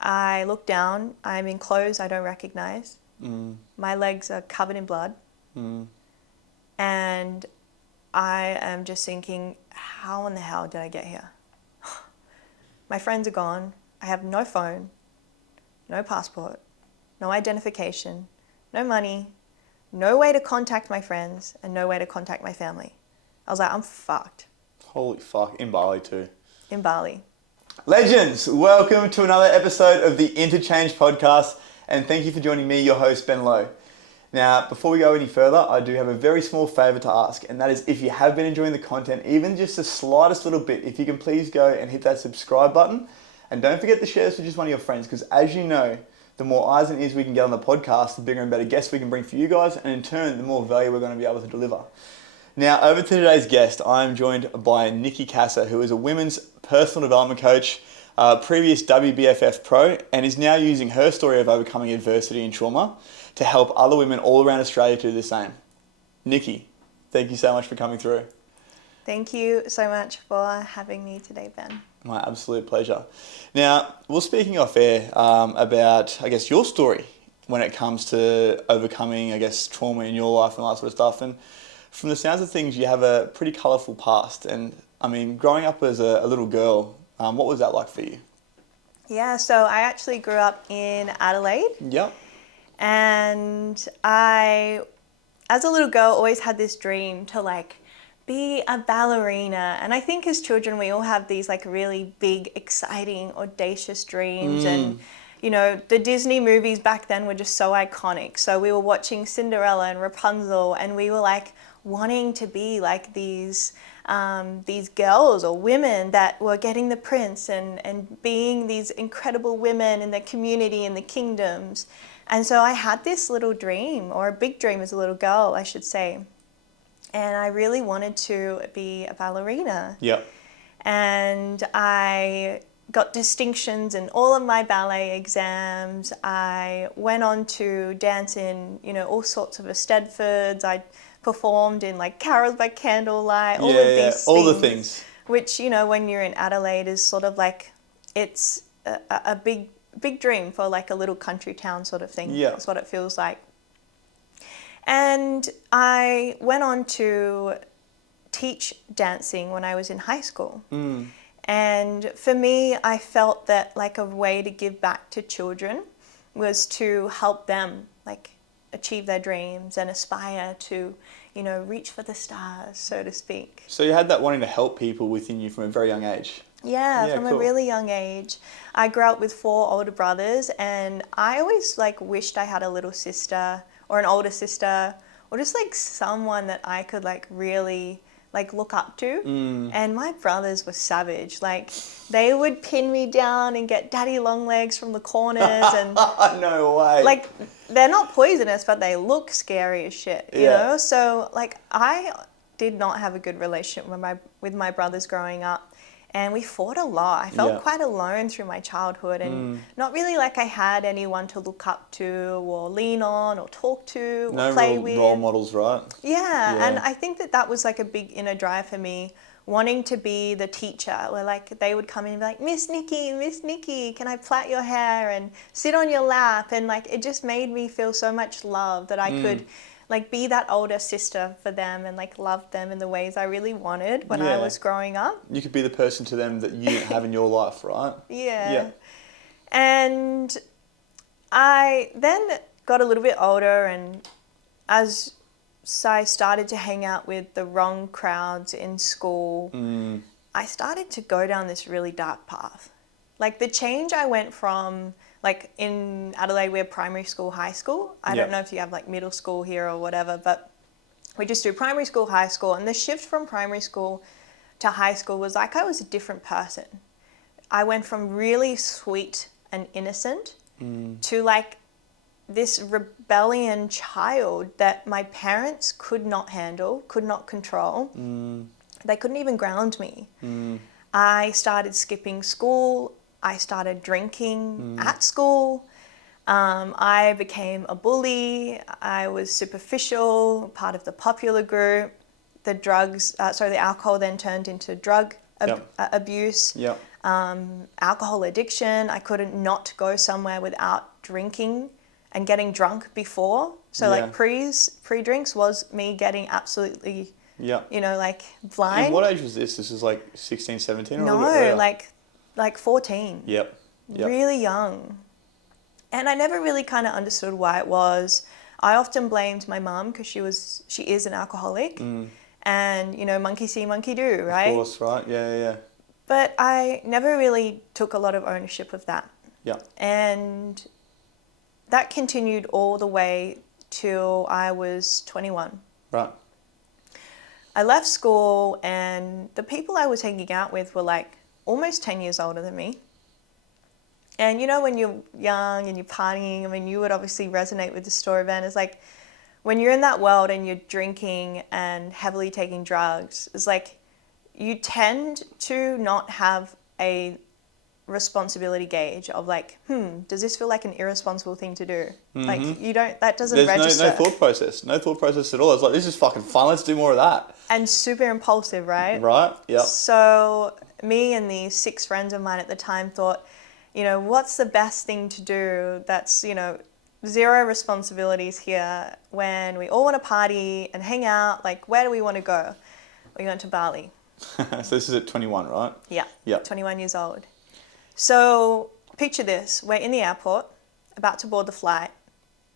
I look down, I'm in clothes I don't recognize. My legs are covered in blood. And I am just thinking, how in the hell did I get here? My friends are gone. I have no phone, no passport, no identification, no money, no way to contact my friends, and no way to contact my family. I was like, I'm fucked. Holy fuck, in Bali too. In Bali. Legends, welcome to another episode of the INTOCHANGE Podcast, and thank you for joining me, your host, Ben Lowe. Now, before we go any further, I do have a very small favour to ask, and that is if you have been enjoying the content, even just the slightest little bit, if you can please go and hit that subscribe button, and don't forget to share this with just one of your friends, because as you know, the more eyes and ears we can get on the podcast, the bigger and better guests we can bring for you guys, and in turn, the more value we're going to be able to deliver. Now, over to today's guest, I am joined by Nikki Cassa, who is a women's personal development coach, previous WBFF pro, and is now using her story of overcoming adversity and trauma to help other women all around Australia to do the same. Nikki, thank you so much for coming through. Thank you so much for having me today, Ben. My absolute pleasure. Now, we're speaking off air about, I guess, your story when it comes to overcoming, I guess, trauma in your life and all that sort of stuff. And from the sounds of things, you have a pretty colourful past. And, I mean, growing up as a little girl, what was that like for you? Yeah, so I actually grew up in Adelaide. Yep. And I, as a little girl, always had this dream to be a ballerina. And I think as children, we all have these really big, exciting, audacious dreams. And, you know, the Disney movies back then were just so iconic. So we were watching Cinderella and Rapunzel, and we were wanting to be like these girls or women that were getting the prince and being these incredible women in the community and the kingdoms. And so I had this little dream, or a big dream as a little girl, I should say. And I really wanted to be a ballerina. Yep. And I got distinctions in all of my ballet exams. I went on to dance in, all sorts of Eisteddfods. I performed in Carols by Candlelight, all of these things. All the things. Which, when you're in Adelaide is sort of it's a big dream for a little country town sort of thing. Yeah. That's what it feels like. And I went on to teach dancing when I was in high school. And for me, I felt that a way to give back to children was to help them achieve their dreams and aspire to, reach for the stars, so to speak. So you had that wanting to help people within you from a very young age. Yeah, from cool. A really young age. I grew up with 4 older brothers, and I always wished I had a little sister or an older sister, or just someone that I could really look up to. And my brothers were savage. They would pin me down and get daddy long legs from the corners, and no way. They're not poisonous, but they look scary as shit, you know? So I did not have a good relationship with my brothers growing up. And we fought a lot. I felt quite alone through my childhood, and not really I had anyone to look up to or lean on or talk to or play with. No role models, right? Yeah, and I think that was a big inner drive for me, wanting to be the teacher, where they would come in and be Miss Nikki, can I plait your hair and sit on your lap? And it just made me feel so much love that I could be that older sister for them and love them in the ways I really wanted when I was growing up. You could be the person to them that you didn't have in your life, right? Yeah. And I then got a little bit older, and as I started to hang out with the wrong crowds in school, I started to go down this really dark path. The change I went from, in Adelaide, we have primary school, high school. I don't know if you have middle school here or whatever, but we just do primary school, high school. And the shift from primary school to high school was I was a different person. I went from really sweet and innocent to this rebellion child that my parents could not handle, could not control. They couldn't even ground me. I started skipping school. I started drinking at school. I became a bully. I was superficial, part of the popular group. The alcohol then turned into drug abuse. alcohol addiction. I couldn't not go somewhere without drinking and getting drunk before. So like pre-drinks was me getting absolutely, like blind. And what age was this? This is like 16, 17 or a No, little bit later? like 14. Yep. Really young. And I never really kind of understood why it was. I often blamed my mum because she is an alcoholic. And, monkey see, monkey do, right? Of course, right? Yeah. But I never really took a lot of ownership of that. Yeah. And that continued all the way till I was 21. Right. I left school and the people I was hanging out with were like almost 10 years older than me. And when you're young and you're partying, I mean, you would obviously resonate with the story, Ben. It's like when you're in that world and you're drinking and heavily taking drugs, it's like you tend to not have a responsibility gauge of like, does this feel like an irresponsible thing to do? Like that doesn't register. There's no thought process at all. It's like, this is fucking fun, let's do more of that. And super impulsive, right? Right, yeah. So me and these 6 friends of mine at the time thought, what's the best thing to do that's, zero responsibilities here when we all want to party and hang out? Like, where do we want to go? We went to Bali. So this is at 21, right? Yeah, 21 years old. So picture this, we're in the airport, about to board the flight,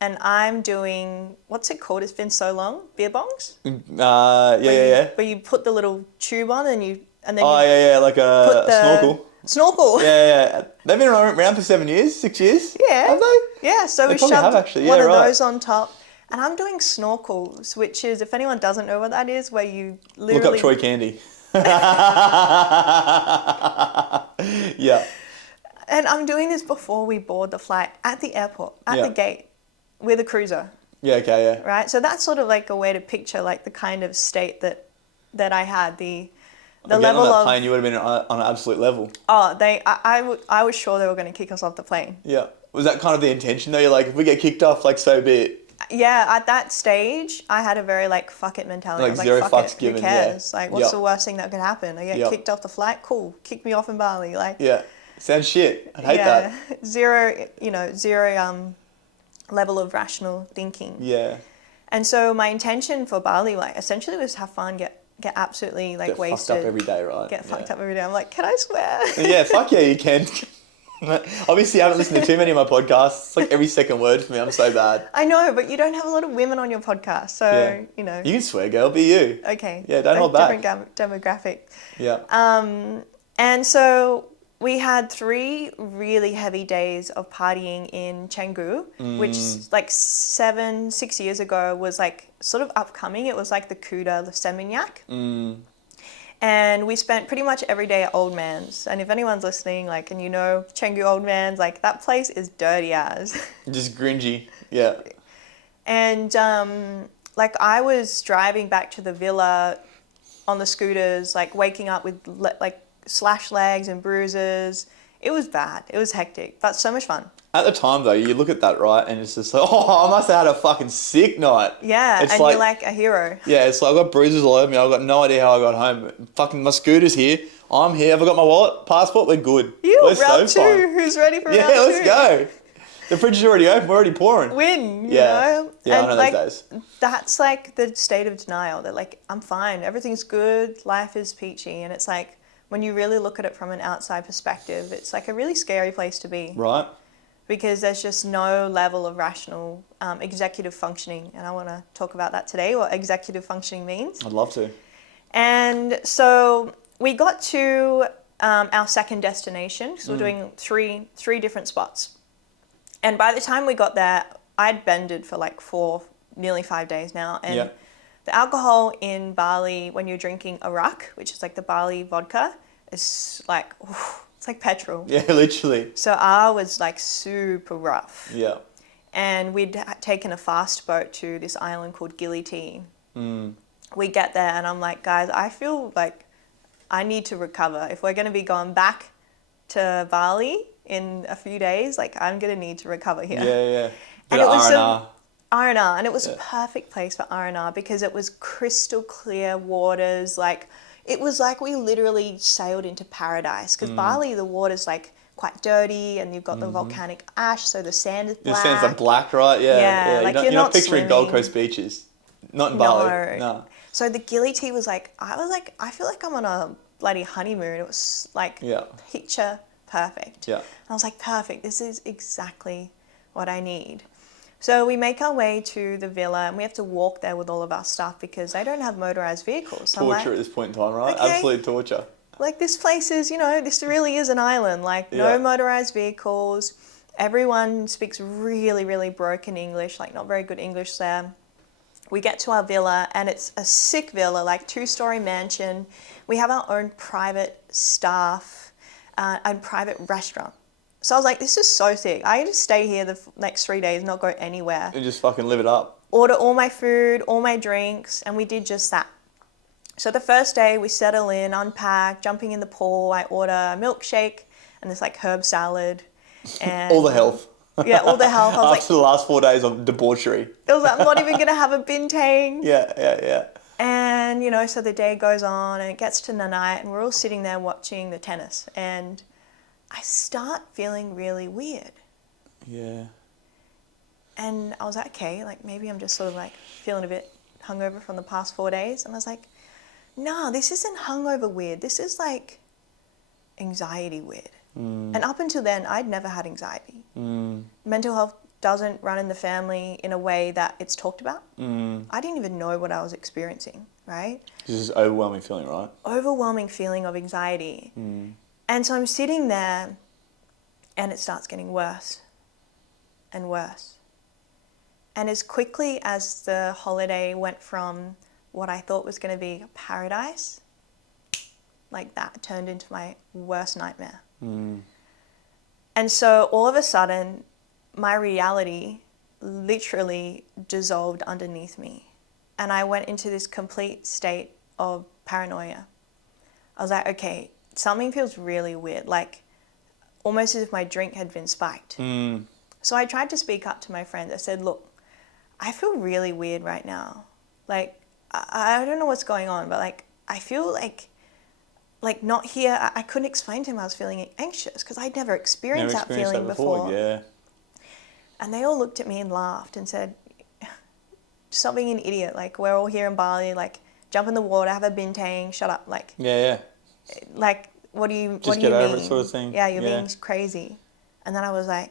and I'm doing, what's it called? It's been so long, beer bongs? Yeah. Where you put the little tube on and then like a snorkel. Snorkel. Yeah. They've been around for 7 years, 6 years. Yeah. Have they? Yeah, so They we probably have, shoved actually. one Yeah, of right. those on top. And I'm doing snorkels, which is, if anyone doesn't know what that is, where you literally... Look up Troy Candy. Yeah. And I'm doing this before we board the flight at the airport, at the gate, with a cruiser. Yeah, okay, yeah. Right? So that's sort of like a way to picture like the kind of state that I had, the level on that of... plane, you would have been on an absolute level. Oh, I was sure they were going to kick us off the plane. Yeah. Was that kind of the intention though? You're like, if we get kicked off, like, so be it. Yeah, at that stage, I had a very like fuck it mentality. Like zero fuck fucks it, given. Who cares? Yeah. Like, what's the worst thing that could happen? I get kicked off the flight. Cool, kick me off in Bali. Like, yeah, sounds shit. I hate that. Zero level of rational thinking. Yeah. And so my intention for Bali, like, essentially was have fun, get absolutely like wasted. Get fucked up every day, right? Get fucked up every day. I'm like, can I swear? Yeah, fuck yeah, you can. Obviously, I haven't listened to too many of my podcasts. It's like every second word for me. I'm so bad. I know, but you don't have a lot of women on your podcast, so You can swear, girl. Be you. Okay. Yeah, don't hold back. Different demographic. Yeah. And so we had 3 really heavy days of partying in Canggu, which like 6 years ago was like sort of upcoming. It was like the Kuta, the Seminyak. And we spent pretty much every day at Old Man's. And if anyone's listening, like, and Canggu Old Man's, like, that place is dirty as. Just gringy. Yeah. And, like, I was driving back to the villa on the scooters, like, waking up with, like, slashed legs and bruises. It was bad. It was hectic, but so much fun. At the time, though, you look at that, right, and it's just like, oh, I must have had a fucking sick night. Yeah, it's and you're like a hero. Yeah, it's like I've got bruises all over me. I've got no idea how I got home. Fucking my scooter's here. I'm here. Have I got my wallet? Passport? We're good. Round 2. Who's ready for round 2? Yeah, let's go. The fridge is already open. We're already pouring. Win, you Yeah, know? I know like, those days. That's like the state of denial. That like, I'm fine. Everything's good. Life is peachy. And it's like, when you really look at it from an outside perspective, it's like a really scary place to be. Right. Because there's just no level of rational executive functioning. And I want to talk about that today, what executive functioning means. I'd love to. And so we got to our second destination, because we're doing three different spots. And by the time we got there, I'd bended for like nearly 5 days now. And the alcohol in Bali, when you're drinking arak, which is like the Bali vodka, is like... It's like petrol. Yeah, literally. So I was like super rough. Yeah. And we'd taken a fast boat to this island called Gili. We get there and I'm like, guys, I feel like I need to recover. If we're going to be going back to Bali in a few days, like I'm going to need to recover here. Yeah. And it was R&R. R&R, and it was a perfect place for R&R because it was crystal clear waters, like, it was like we literally sailed into paradise, because Bali, the water's like quite dirty, and you've got the volcanic ash, so the sand is black. The sand's like black, right? Yeah, Yeah, like you're not picturing Gold swimming. Coast beaches. Not in Bali. No. So the ghillie tea was like, I feel like I'm on a bloody honeymoon. It was like picture perfect. Yeah. And I was like, perfect. This is exactly what I need. So we make our way to the villa, and we have to walk there with all of our stuff because they don't have motorized vehicles. So Torture at this point in time, right? Okay. Absolute torture. Like, this place is, this really is an island. Like, no motorized vehicles. Everyone speaks really, really broken English, like not very good English there. We get to our villa, and it's a sick villa, like 2-story mansion. We have our own private staff and private restaurant. So I was like, this is so sick. I can just stay here the next 3 days, not go anywhere. And just fucking live it up. Order all my food, all my drinks, and we did just that. So the first day we settle in, unpack, jumping in the pool. I order a milkshake and this like herb salad. And all the health. Yeah, all the health. I was After the last 4 days of debauchery. It was like, I'm not even going to have a bintang. Yeah. And, so the day goes on, and it gets to the night, and we're all sitting there watching the tennis. And I start feeling really weird. Yeah. And I was like, okay, like maybe I'm just sort of like feeling a bit hungover from the past 4 days. And I was like, no, this isn't hungover weird. This is like anxiety weird. And up until then, I'd never had anxiety. Mental health doesn't run in the family in a way that it's talked about. I didn't even know what I was experiencing, right? This is overwhelming feeling, right? Overwhelming feeling of anxiety. And so I'm sitting there, and it starts getting worse and worse. And as quickly as the holiday went from what I thought was going to be paradise, like that turned into my worst nightmare. And so all of a sudden, my reality literally dissolved underneath me. And I went into this complete state of paranoia. I was like, okay, something feels really weird, like almost as if my drink had been spiked. So I tried to speak up to my friends. I said, look, I feel really weird right now. Like, I don't know what's going on, but like, I feel like not here. I couldn't explain to him I was feeling anxious because I'd never experienced that feeling before. Yeah. And they all looked at me and laughed and said, stop being an idiot. Like, we're all here in Bali. Like, jump in the water, have a bintang, shut up. Like, like, what do you mean? Just get over it, sort of thing. Yeah, you're being crazy. And then I was like,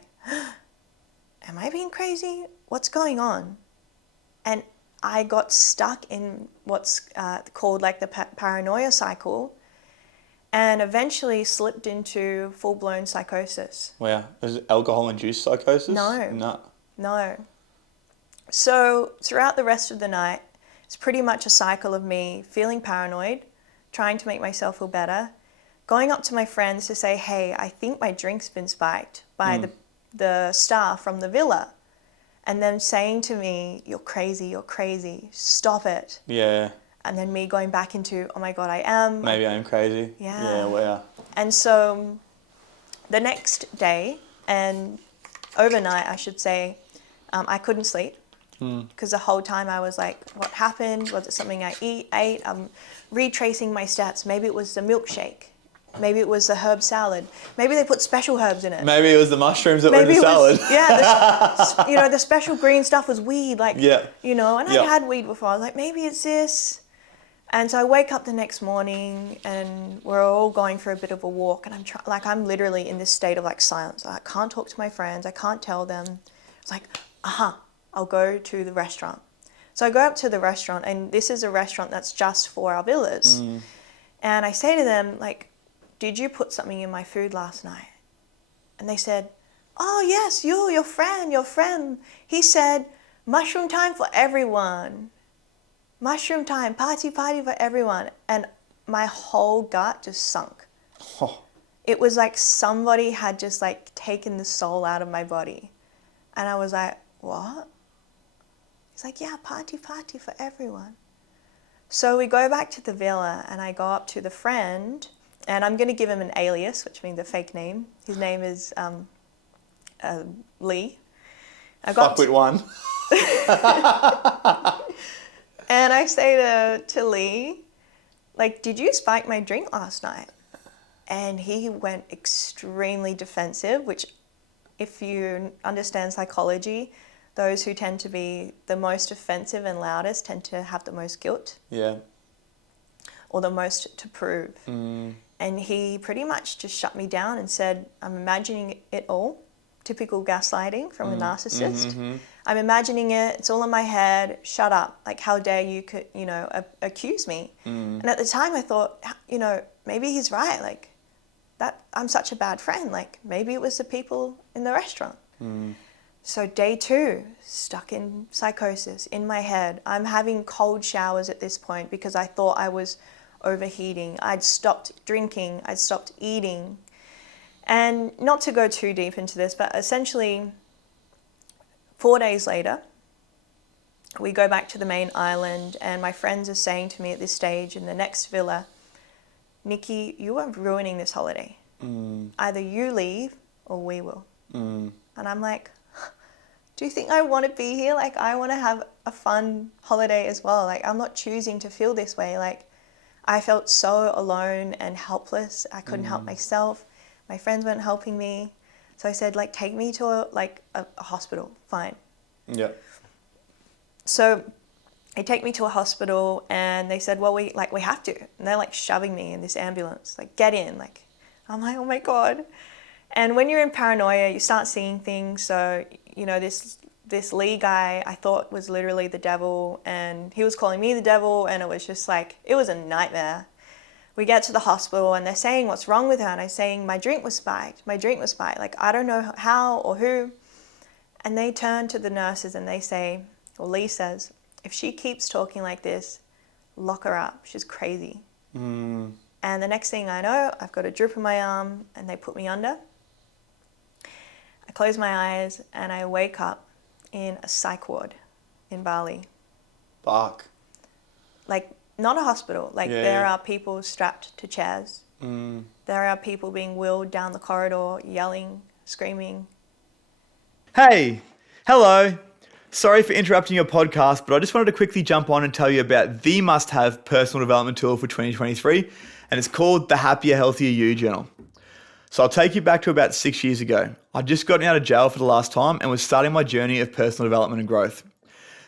am I being crazy? What's going on? And I got stuck in what's called like the paranoia cycle, and eventually slipped into full-blown psychosis. Wow. Is it alcohol-induced psychosis? No. So throughout the rest of the night, it's pretty much a cycle of me feeling paranoid, trying to make myself feel better, going up to my friends to say, hey, I think my drink's been spiked by the staff from the villa. And them saying to me, you're crazy, stop it. Yeah. And then me going back into, oh my God, I am. Maybe I am crazy. Yeah. Wow. And so the next day, and overnight, I should say, I couldn't sleep. Because the whole time I was like, what happened? Was it something I ate? I'm retracing my steps. Maybe it was the milkshake. Maybe it was the herb salad. Maybe they put special herbs in it. Maybe it was the mushrooms that were in the salad. The special green stuff was weed. Like, and I had weed before. I was like, maybe it's this. And so I wake up the next morning, and we're all going for a bit of a walk, and I'm literally in this state of like silence. I can't talk to my friends. I can't tell them. It's like, I'll go to the restaurant. So I go up to the restaurant, and this is a restaurant that's just for our villas. And I say to them, like, did you put something in my food last night? And they said, oh yes, your friend. He said, mushroom time for everyone. Mushroom time, party for everyone. And my whole gut just sunk. It was like somebody had just like taken the soul out of my body. And I was like, what? He's like, yeah, party for everyone. So we go back to the villa, and I go up to the friend, and I'm going to give him an alias, which means a fake name. His name is Lee. Fuck with one. And I say to Lee, like, did you spike my drink last night? And he went extremely defensive, which if you understand psychology, those who tend to be the most offensive and loudest tend to have the most guilt. Yeah. Or the most to prove. And he pretty much just shut me down and said, I'm imagining it all. Typical gaslighting from a narcissist. I'm imagining it. It's all in my head. Shut up. Like, how dare you, accuse me? And at the time I thought, maybe he's right. Like, that I'm such a bad friend. Like, maybe it was the people in the restaurant. So day 2, stuck in psychosis, in my head. I'm having cold showers at this point because I thought I was overheating. I'd stopped drinking. I'd stopped eating. And not to go too deep into this, but essentially 4 days later, we go back to the main island and my friends are saying to me at this stage in the next villa, Nikki, you are ruining this holiday. Either you leave or we will. And I'm like, do you think I want to be here? Like, I want to have a fun holiday as well. Like, I'm not choosing to feel this way. Like, I felt so alone and helpless. I couldn't help myself. My friends weren't helping me. So I said, like, take me to a hospital. Fine. Yeah. So they take me to a hospital and they said, well, we have to. And they're like shoving me in this ambulance, like, get in. Like, I'm like, oh my God. And when you're in paranoia, you start seeing things. So, this Lee guy I thought was literally the devil, and he was calling me the devil, and it was just like, it was a nightmare. We get to the hospital and they're saying, what's wrong with her? And I'm saying, my drink was spiked. Like, I don't know how or who. And they turn to the nurses and they say, or Lee says, if she keeps talking like this, lock her up. She's crazy. And the next thing I know, I've got a drip in my arm and they put me under. I close my eyes and I wake up in a psych ward in Bali. Fuck. Like, not a hospital. Like, there are people strapped to chairs. There are people being wheeled down the corridor, yelling, screaming. Hey, hello. Sorry for interrupting your podcast, but I just wanted to quickly jump on and tell you about the must-have personal development tool for 2023, and it's called the Happier, Healthier You Journal. So I'll take you back to about 6 years ago. I'd just gotten out of jail for the last time and was starting my journey of personal development and growth.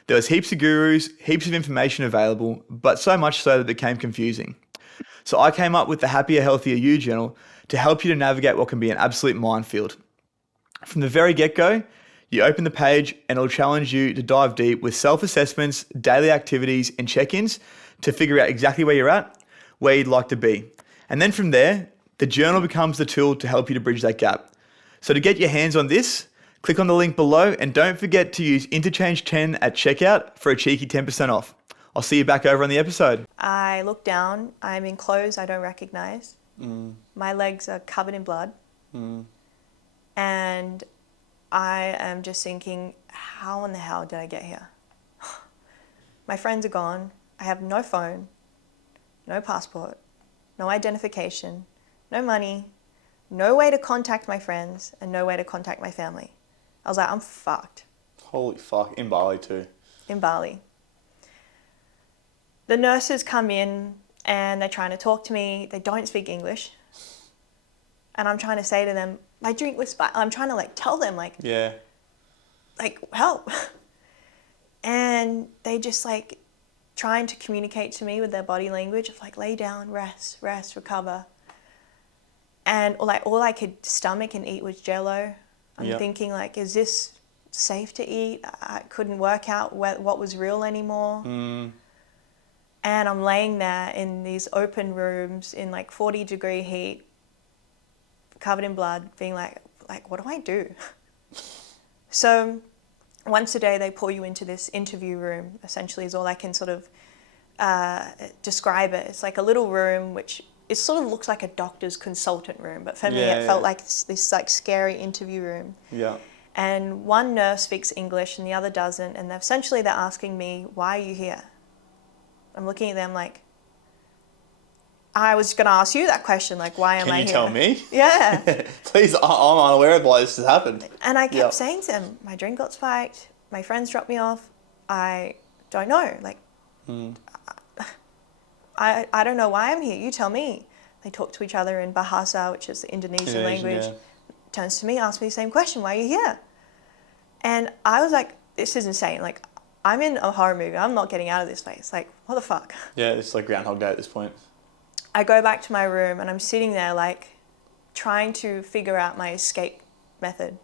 There was heaps of gurus, heaps of information available, but so much so that it became confusing. So I came up with the Happier, Healthier You Journal to help you to navigate what can be an absolute minefield. From the very get-go, you open the page and it'll challenge you to dive deep with self-assessments, daily activities and check-ins to figure out exactly where you're at, where you'd like to be. And then from there, the journal becomes the tool to help you to bridge that gap. So to get your hands on this, click on the link below and don't forget to use INTOCHANGE10 at checkout for a cheeky 10% off. I'll see you back over on the episode. I look down. I'm in clothes I don't recognize. My legs are covered in blood. And I am just thinking, how in the hell did I get here? My friends are gone. I have no phone, no passport, no identification, no money, no way to contact my friends, and no way to contact my family. I was like, I'm fucked. Holy fuck, in Bali too. In Bali. The nurses come in and they're trying to talk to me. They don't speak English. And I'm trying to say to them, my drink was spiked. I'm trying to tell them help. And they just trying to communicate to me with their body language of lay down, rest, recover. And all I could stomach and eat was Jell-O. I'm thinking is this safe to eat? I couldn't work out what was real anymore. And I'm laying there in these open rooms in 40-degree heat, covered in blood, being like, what do I do? So once a day they pull you into this interview room, essentially is all I can sort of describe it. It's like a little room which it sort of looks like a doctor's consultant room, but for me it felt like this scary interview room. Yeah. And one nurse speaks English and the other doesn't, and they're asking me, why are you here? I'm looking at them I was going to ask you that question, why am I here? Can you tell me? Yeah. Please, I'm unaware of why this has happened. And I kept saying to them, my drink got spiked, my friends dropped me off, I don't know, I don't know why I'm here. You tell me. They talk to each other in Bahasa, which is the Indonesian language. Yeah. Turns to me, asks me the same question. Why are you here? And I was like, this is insane. Like, I'm in a horror movie. I'm not getting out of this place. Like, what the fuck? Yeah, it's like Groundhog Day at this point. I go back to my room and I'm sitting there like trying to figure out my escape method.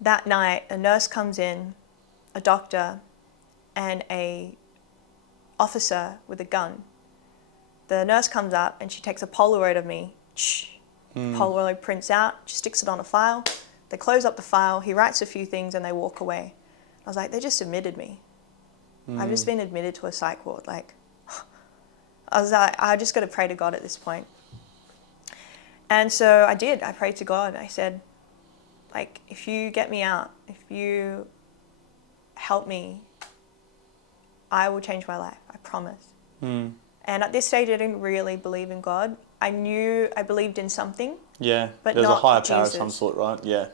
That night, a nurse comes in, a doctor, and a officer with a gun. The nurse comes up and she takes a Polaroid of me. Polaroid prints out, she sticks it on a file. They close up the file, he writes a few things and they walk away. I was like, they just admitted me. I've just been admitted to a psych ward. Like, I was like, I just got to pray to God at this point. And so I did. I prayed to God. I said, like, if you get me out, if you help me, I will change my life. I promise. And at this stage, I didn't really believe in God. I knew I believed in something. Yeah, but there's not a higher power Jesus. of some sort, right? Yeah.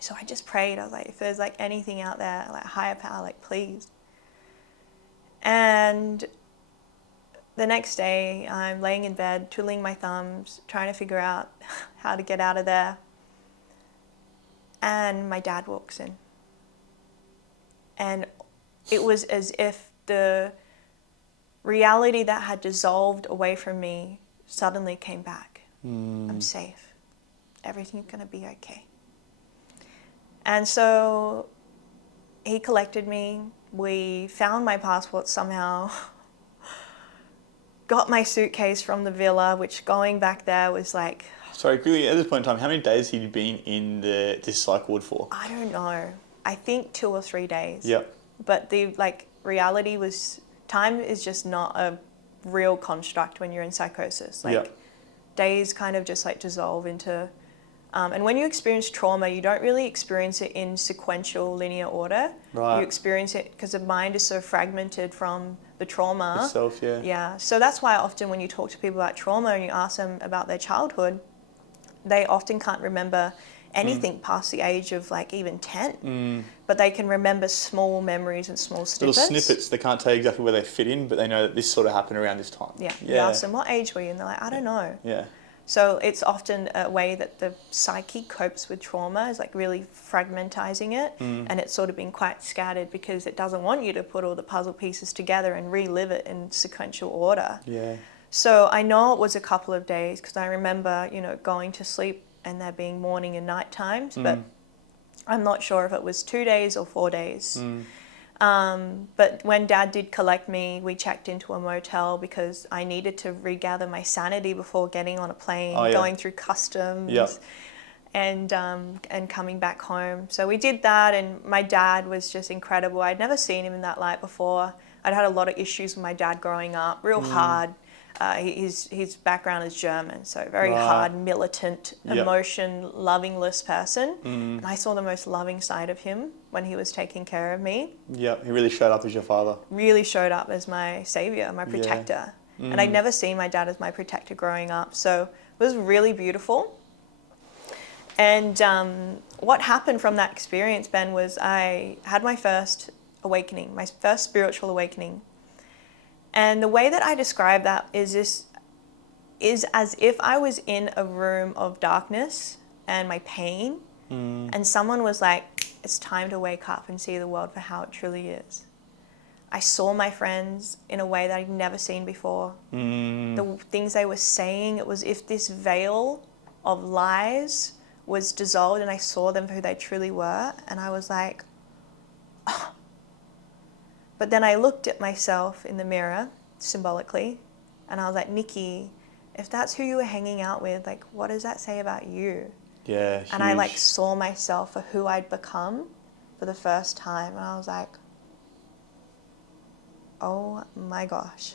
So I just prayed. I was like, if there's like anything out there, like higher power, like please. And the next day, I'm laying in bed, twiddling my thumbs, trying to figure out how to get out of there. And my dad walks in. And it was as if the reality that had dissolved away from me suddenly came back. I'm safe. Everything's going to be okay. And so he collected me. We found my passport somehow. Got my suitcase from the villa, which going back there was like... Sorry, quickly, at this point in time, how many days had you been in this psych ward for? I don't know. I think 2 or 3 days. Yep. But the reality was, time is just not a real construct when you're in psychosis. Like days kind of just like dissolve into... and when you experience trauma, you don't really experience it in sequential linear order. Right. You experience it because the mind is so fragmented from the trauma. Itself, yeah. Yeah. So that's why often when you talk to people about trauma and you ask them about their childhood, they often can't remember anything past the age of like even 10. But they can remember small memories and small snippets. Little snippets. They can't tell you exactly where they fit in, but they know that this sort of happened around this time. Yeah. You ask them, what age were you? And they're like, I don't know. Yeah. So it's often a way that the psyche copes with trauma, is like really fragmentizing it, and it's sort of been quite scattered because it doesn't want you to put all the puzzle pieces together and relive it in sequential order. Yeah. So I know it was a couple of days because I remember, going to sleep and there being morning and night times, but I'm not sure if it was 2 days or 4 days. But when Dad did collect me, we checked into a motel because I needed to regather my sanity before getting on a plane, going through customs, and coming back home. So we did that, and my dad was just incredible. I'd never seen him in that light before. I'd had a lot of issues with my dad growing up, real hard. His background is German, so very hard, militant, emotion-lovingless person. And I saw the most loving side of him when he was taking care of me. Yep, he really showed up as your father. Really showed up as my savior, my protector. And I'd never seen my dad as my protector growing up, so it was really beautiful. And what happened from that experience, Ben, was I had my first awakening, my first spiritual awakening. And the way that I describe that is as if I was in a room of darkness and my pain, and someone was like, it's time to wake up and see the world for how it truly is. I saw my friends in a way that I'd never seen before. The things they were saying, it was if this veil of lies was dissolved and I saw them for who they truly were, and I was like, oh. But then I looked at myself in the mirror, symbolically, and I was like, Nikki, if that's who you were hanging out with, like, what does that say about you? Yeah, huge. And I like saw myself for who I'd become for the first time, and I was like, oh my gosh.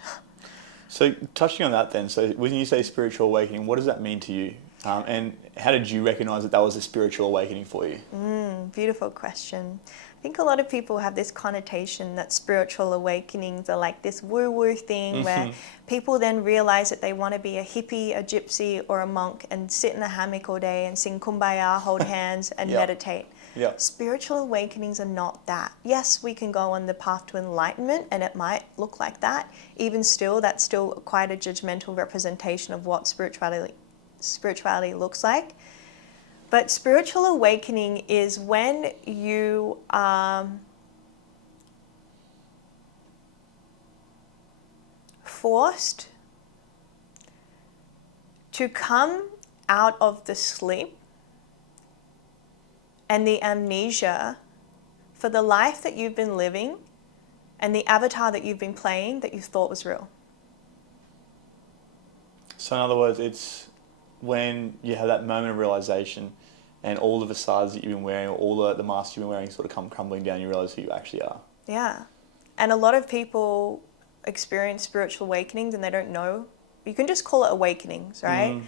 So touching on that then, so when you say spiritual awakening, what does that mean to you? And how did you recognize that was a spiritual awakening for you? Beautiful question. I think a lot of people have this connotation that spiritual awakenings are like this woo-woo thing where people then realize that they want to be a hippie, a gypsy, or a monk and sit in a hammock all day and sing kumbaya, hold hands, and meditate. Yeah. Spiritual awakenings are not that. Yes, we can go on the path to enlightenment and it might look like that. Even still, that's still quite a judgmental representation of what spirituality looks like. But spiritual awakening is when you are forced to come out of the sleep and the amnesia for the life that you've been living and the avatar that you've been playing that you thought was real. So in other words, it's when you have that moment of realization and all the facades that you've been wearing, or all the masks you've been wearing sort of come crumbling down, you realize who you actually are. Yeah. And a lot of people experience spiritual awakenings and they don't know. You can just call it awakenings, right?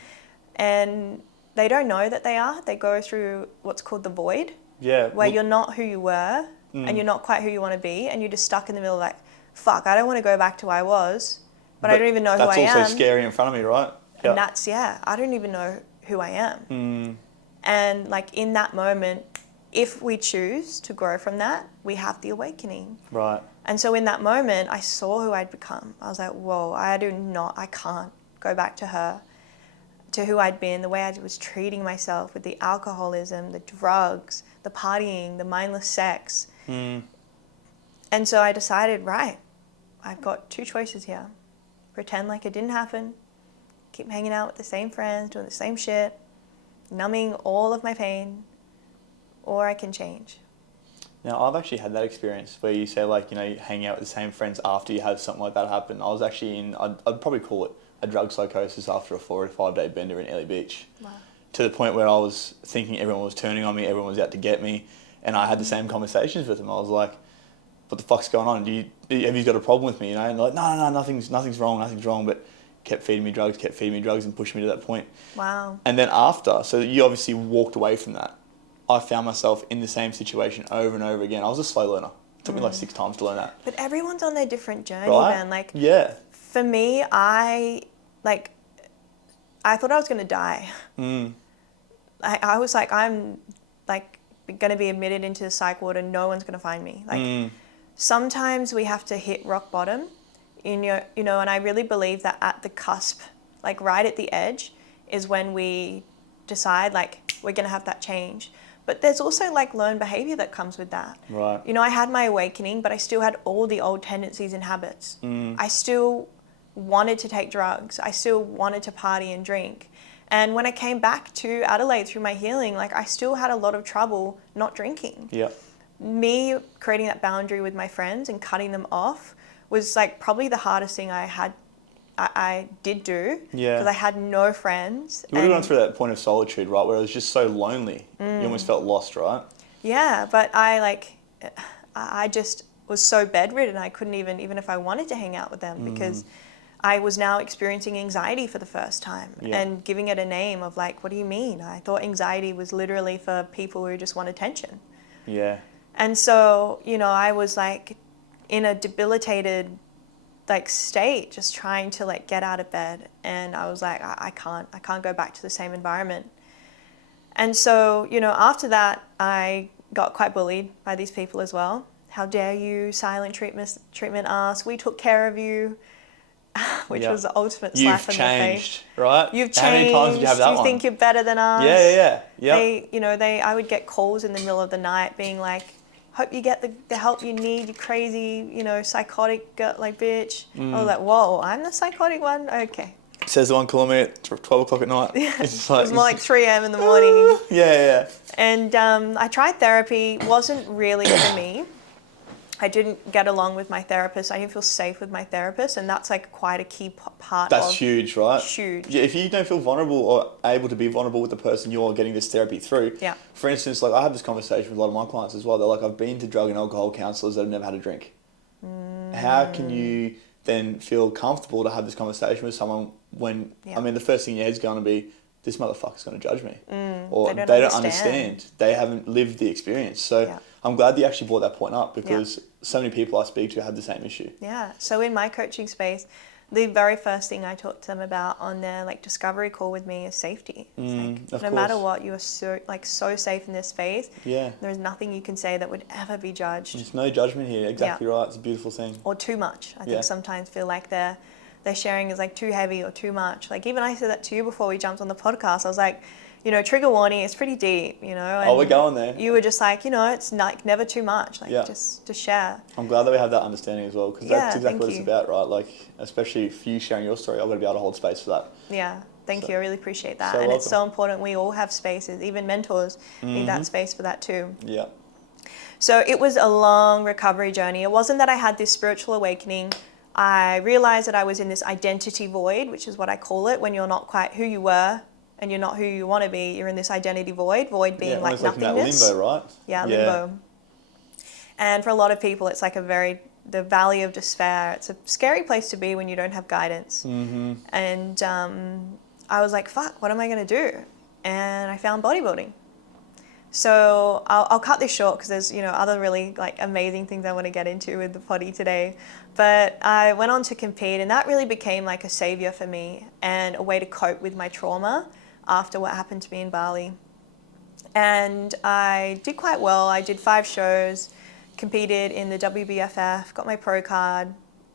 And they don't know that they are. They go through what's called the void. Yeah. Where you're not who you were and you're not quite who you want to be, and you're just stuck in the middle like, fuck, I don't want to go back to who I was, but I don't even know who I am. That's also scary in front of me, right? And that's, I don't even know who I am. And like in that moment, if we choose to grow from that, we have the awakening. Right. And so in that moment, I saw who I'd become. I was like, whoa, I can't go back to her, to who I'd been, the way I was treating myself with the alcoholism, the drugs, the partying, the mindless sex. And so I decided, right, I've got two choices here. Pretend like it didn't happen, keep hanging out with the same friends, doing the same shit, numbing all of my pain, or I can change. Now, I've actually had that experience where you say, like, you know, you hang out with the same friends after you have something like that happen. I was actually I'd probably call it a drug psychosis after a 4 or 5 day bender in Airlie Beach. Wow. To the point where I was thinking everyone was turning on me, everyone was out to get me. And I had the same conversations with them. I was like, what the fuck's going on? Have you got a problem with me? You know? And they're like, no, nothing's wrong. But kept feeding me drugs and pushing me to that point. Wow. And then after, so you obviously walked away from that. I found myself in the same situation over and over again. I was a slow learner. It took me like 6 times to learn that. But everyone's on their different journey, Right? man. Like, yeah. for me, I thought I was going to die. I was like, I'm like going to be admitted into the psych ward and no one's going to find me. Like, sometimes we have to hit rock bottom, you know, and I really believe that at the cusp, like right at the edge, is when we decide like we're going to have that change. But there's also like learned behavior that comes with that. Right. You know, I had my awakening, but I still had all the old tendencies and habits. I still wanted to take drugs. I still wanted to party and drink. And when I came back to Adelaide through my healing, like I still had a lot of trouble not drinking. Yeah. Me creating that boundary with my friends and cutting them off was like probably the hardest thing I did do. Yeah. Because I had no friends. You would have gone through that point of solitude, right, where it was just so lonely. You almost felt lost, right? Yeah, but I just was so bedridden. I couldn't even if I wanted to hang out with them because I was now experiencing anxiety for the first time and giving it a name of like, what do you mean? I thought anxiety was literally for people who just want attention. Yeah. And so, you know, I was like in a debilitated like state, just trying to like get out of bed. And I was like, I can't go back to the same environment. And so, you know, after that, I got quite bullied by these people as well. How dare you, silent treatment ass, we took care of you, which was the ultimate slap in the face. You've changed, right? You've changed. How many times did you have that one? You think you're better than us? Yeah. I would get calls in the middle of the night being like, hope you get the help you need, you crazy, you know, psychotic like bitch. I was like, whoa, I'm the psychotic one? Okay. Says the one calling me at 12 o'clock at night. It's like, it was more like 3 a.m. in the morning. Yeah. And I tried therapy. Wasn't really for me. I didn't get along with my therapist. I didn't feel safe with my therapist. And that's like quite a key part That's huge, right? Huge. Yeah, if you don't feel vulnerable or able to be vulnerable with the person you're getting this therapy through. Yeah. For instance, like I have this conversation with a lot of my clients as well. They're like, I've been to drug and alcohol counsellors that have never had a drink. How can you then feel comfortable to have this conversation with someone when, I mean, the first thing in your head's going to be, this motherfucker's going to judge me. Or they don't understand. They haven't lived the experience. So I'm glad that you actually brought that point up because so many people I speak to have the same issue. Yeah. So in my coaching space, the very first thing I talk to them about on their like discovery call with me is safety. It's like, no matter what, you are so safe in this space. Yeah. There's nothing you can say that would ever be judged. There's no judgment here. Exactly right. It's a beautiful thing. Or too much. I think sometimes feel like their sharing is like too heavy or too much. Like even I said that to you before we jumped on the podcast. I was like, you know, trigger warning, it's pretty deep, you know. And we're going there. You were just like, you know, it's like never too much. Like just to share. I'm glad that we have that understanding as well, because that's exactly what it's about, right? Like, especially for you sharing your story, I've got to be able to hold space for that. Yeah, thank you. I really appreciate that. And it's so important. We all have spaces, even mentors need that space for that too. Yeah. So it was a long recovery journey. It wasn't that I had this spiritual awakening. I realized that I was in this identity void, which is what I call it, when you're not quite who you were and you're not who you want to be. You're in this identity void being like nothingness. Like limbo, right? Yeah, limbo. And for a lot of people, it's like the valley of despair. It's a scary place to be when you don't have guidance. Mm-hmm. And I was like, fuck, what am I going to do? And I found bodybuilding. So I'll cut this short because there's, you know, other really like amazing things I want to get into with the potty today. But I went on to compete, and that really became like a savior for me and a way to cope with my trauma after what happened to me in Bali. And I did quite well. I did 5 shows, competed in the WBFF, got my pro card,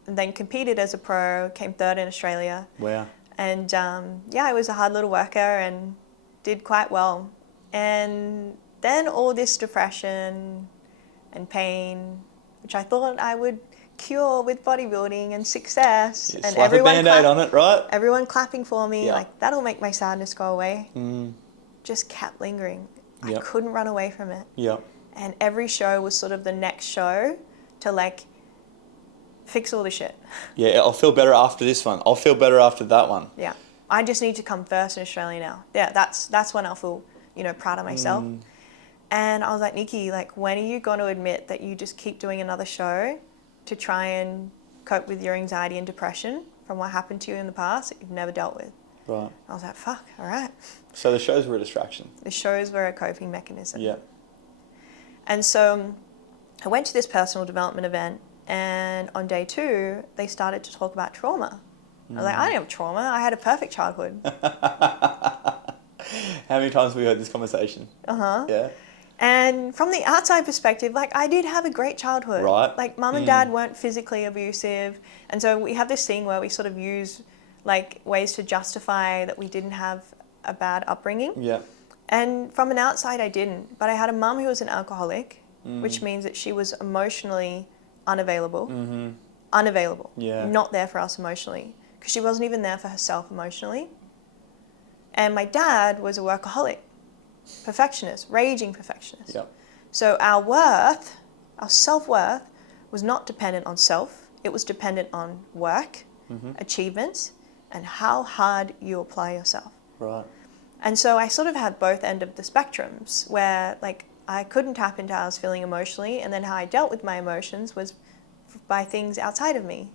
and then competed as a pro, came 3rd in Australia. Wow. And I was a hard little worker and did quite well. And then all this depression and pain, which I thought I would cure with bodybuilding and success, and slap a Band-Aid on it, right? Everyone clapping for me, like that'll make my sadness go away. Just kept lingering. I couldn't run away from it. And every show was sort of the next show to like fix all the shit. Yeah, I'll feel better after this one. I'll feel better after that one. Yeah, I just need to come first in Australia now. Yeah, that's when I'll feel, you know, proud of myself. And I was like, Nikki, like, when are you going to admit that you just keep doing another show to try and cope with your anxiety and depression from what happened to you in the past that you've never dealt with? Right. I was like, fuck, all right. So the shows were a distraction. The shows were a coping mechanism. Yeah. And so I went to this personal development event, and on day 2, they started to talk about trauma. I was like, I don't have trauma. I had a perfect childhood. How many times have we heard this conversation? Yeah. And from the outside perspective, like, I did have a great childhood. Right. Like, mum and dad weren't physically abusive. And so we have this thing where we sort of use, like, ways to justify that we didn't have a bad upbringing. Yeah. And from an outside, I didn't. But I had a mum who was an alcoholic, which means that she was emotionally unavailable. Unavailable. Yeah. Not there for us emotionally. Because she wasn't even there for herself emotionally. And my dad was a workaholic. Perfectionist, raging perfectionist. Yep. So our worth, our self-worth, was not dependent on self. It was dependent on work, achievements, and how hard you apply yourself. Right. And so I sort of had both end of the spectrums where, like, I couldn't tap into how I was feeling emotionally, and then how I dealt with my emotions was by things outside of me.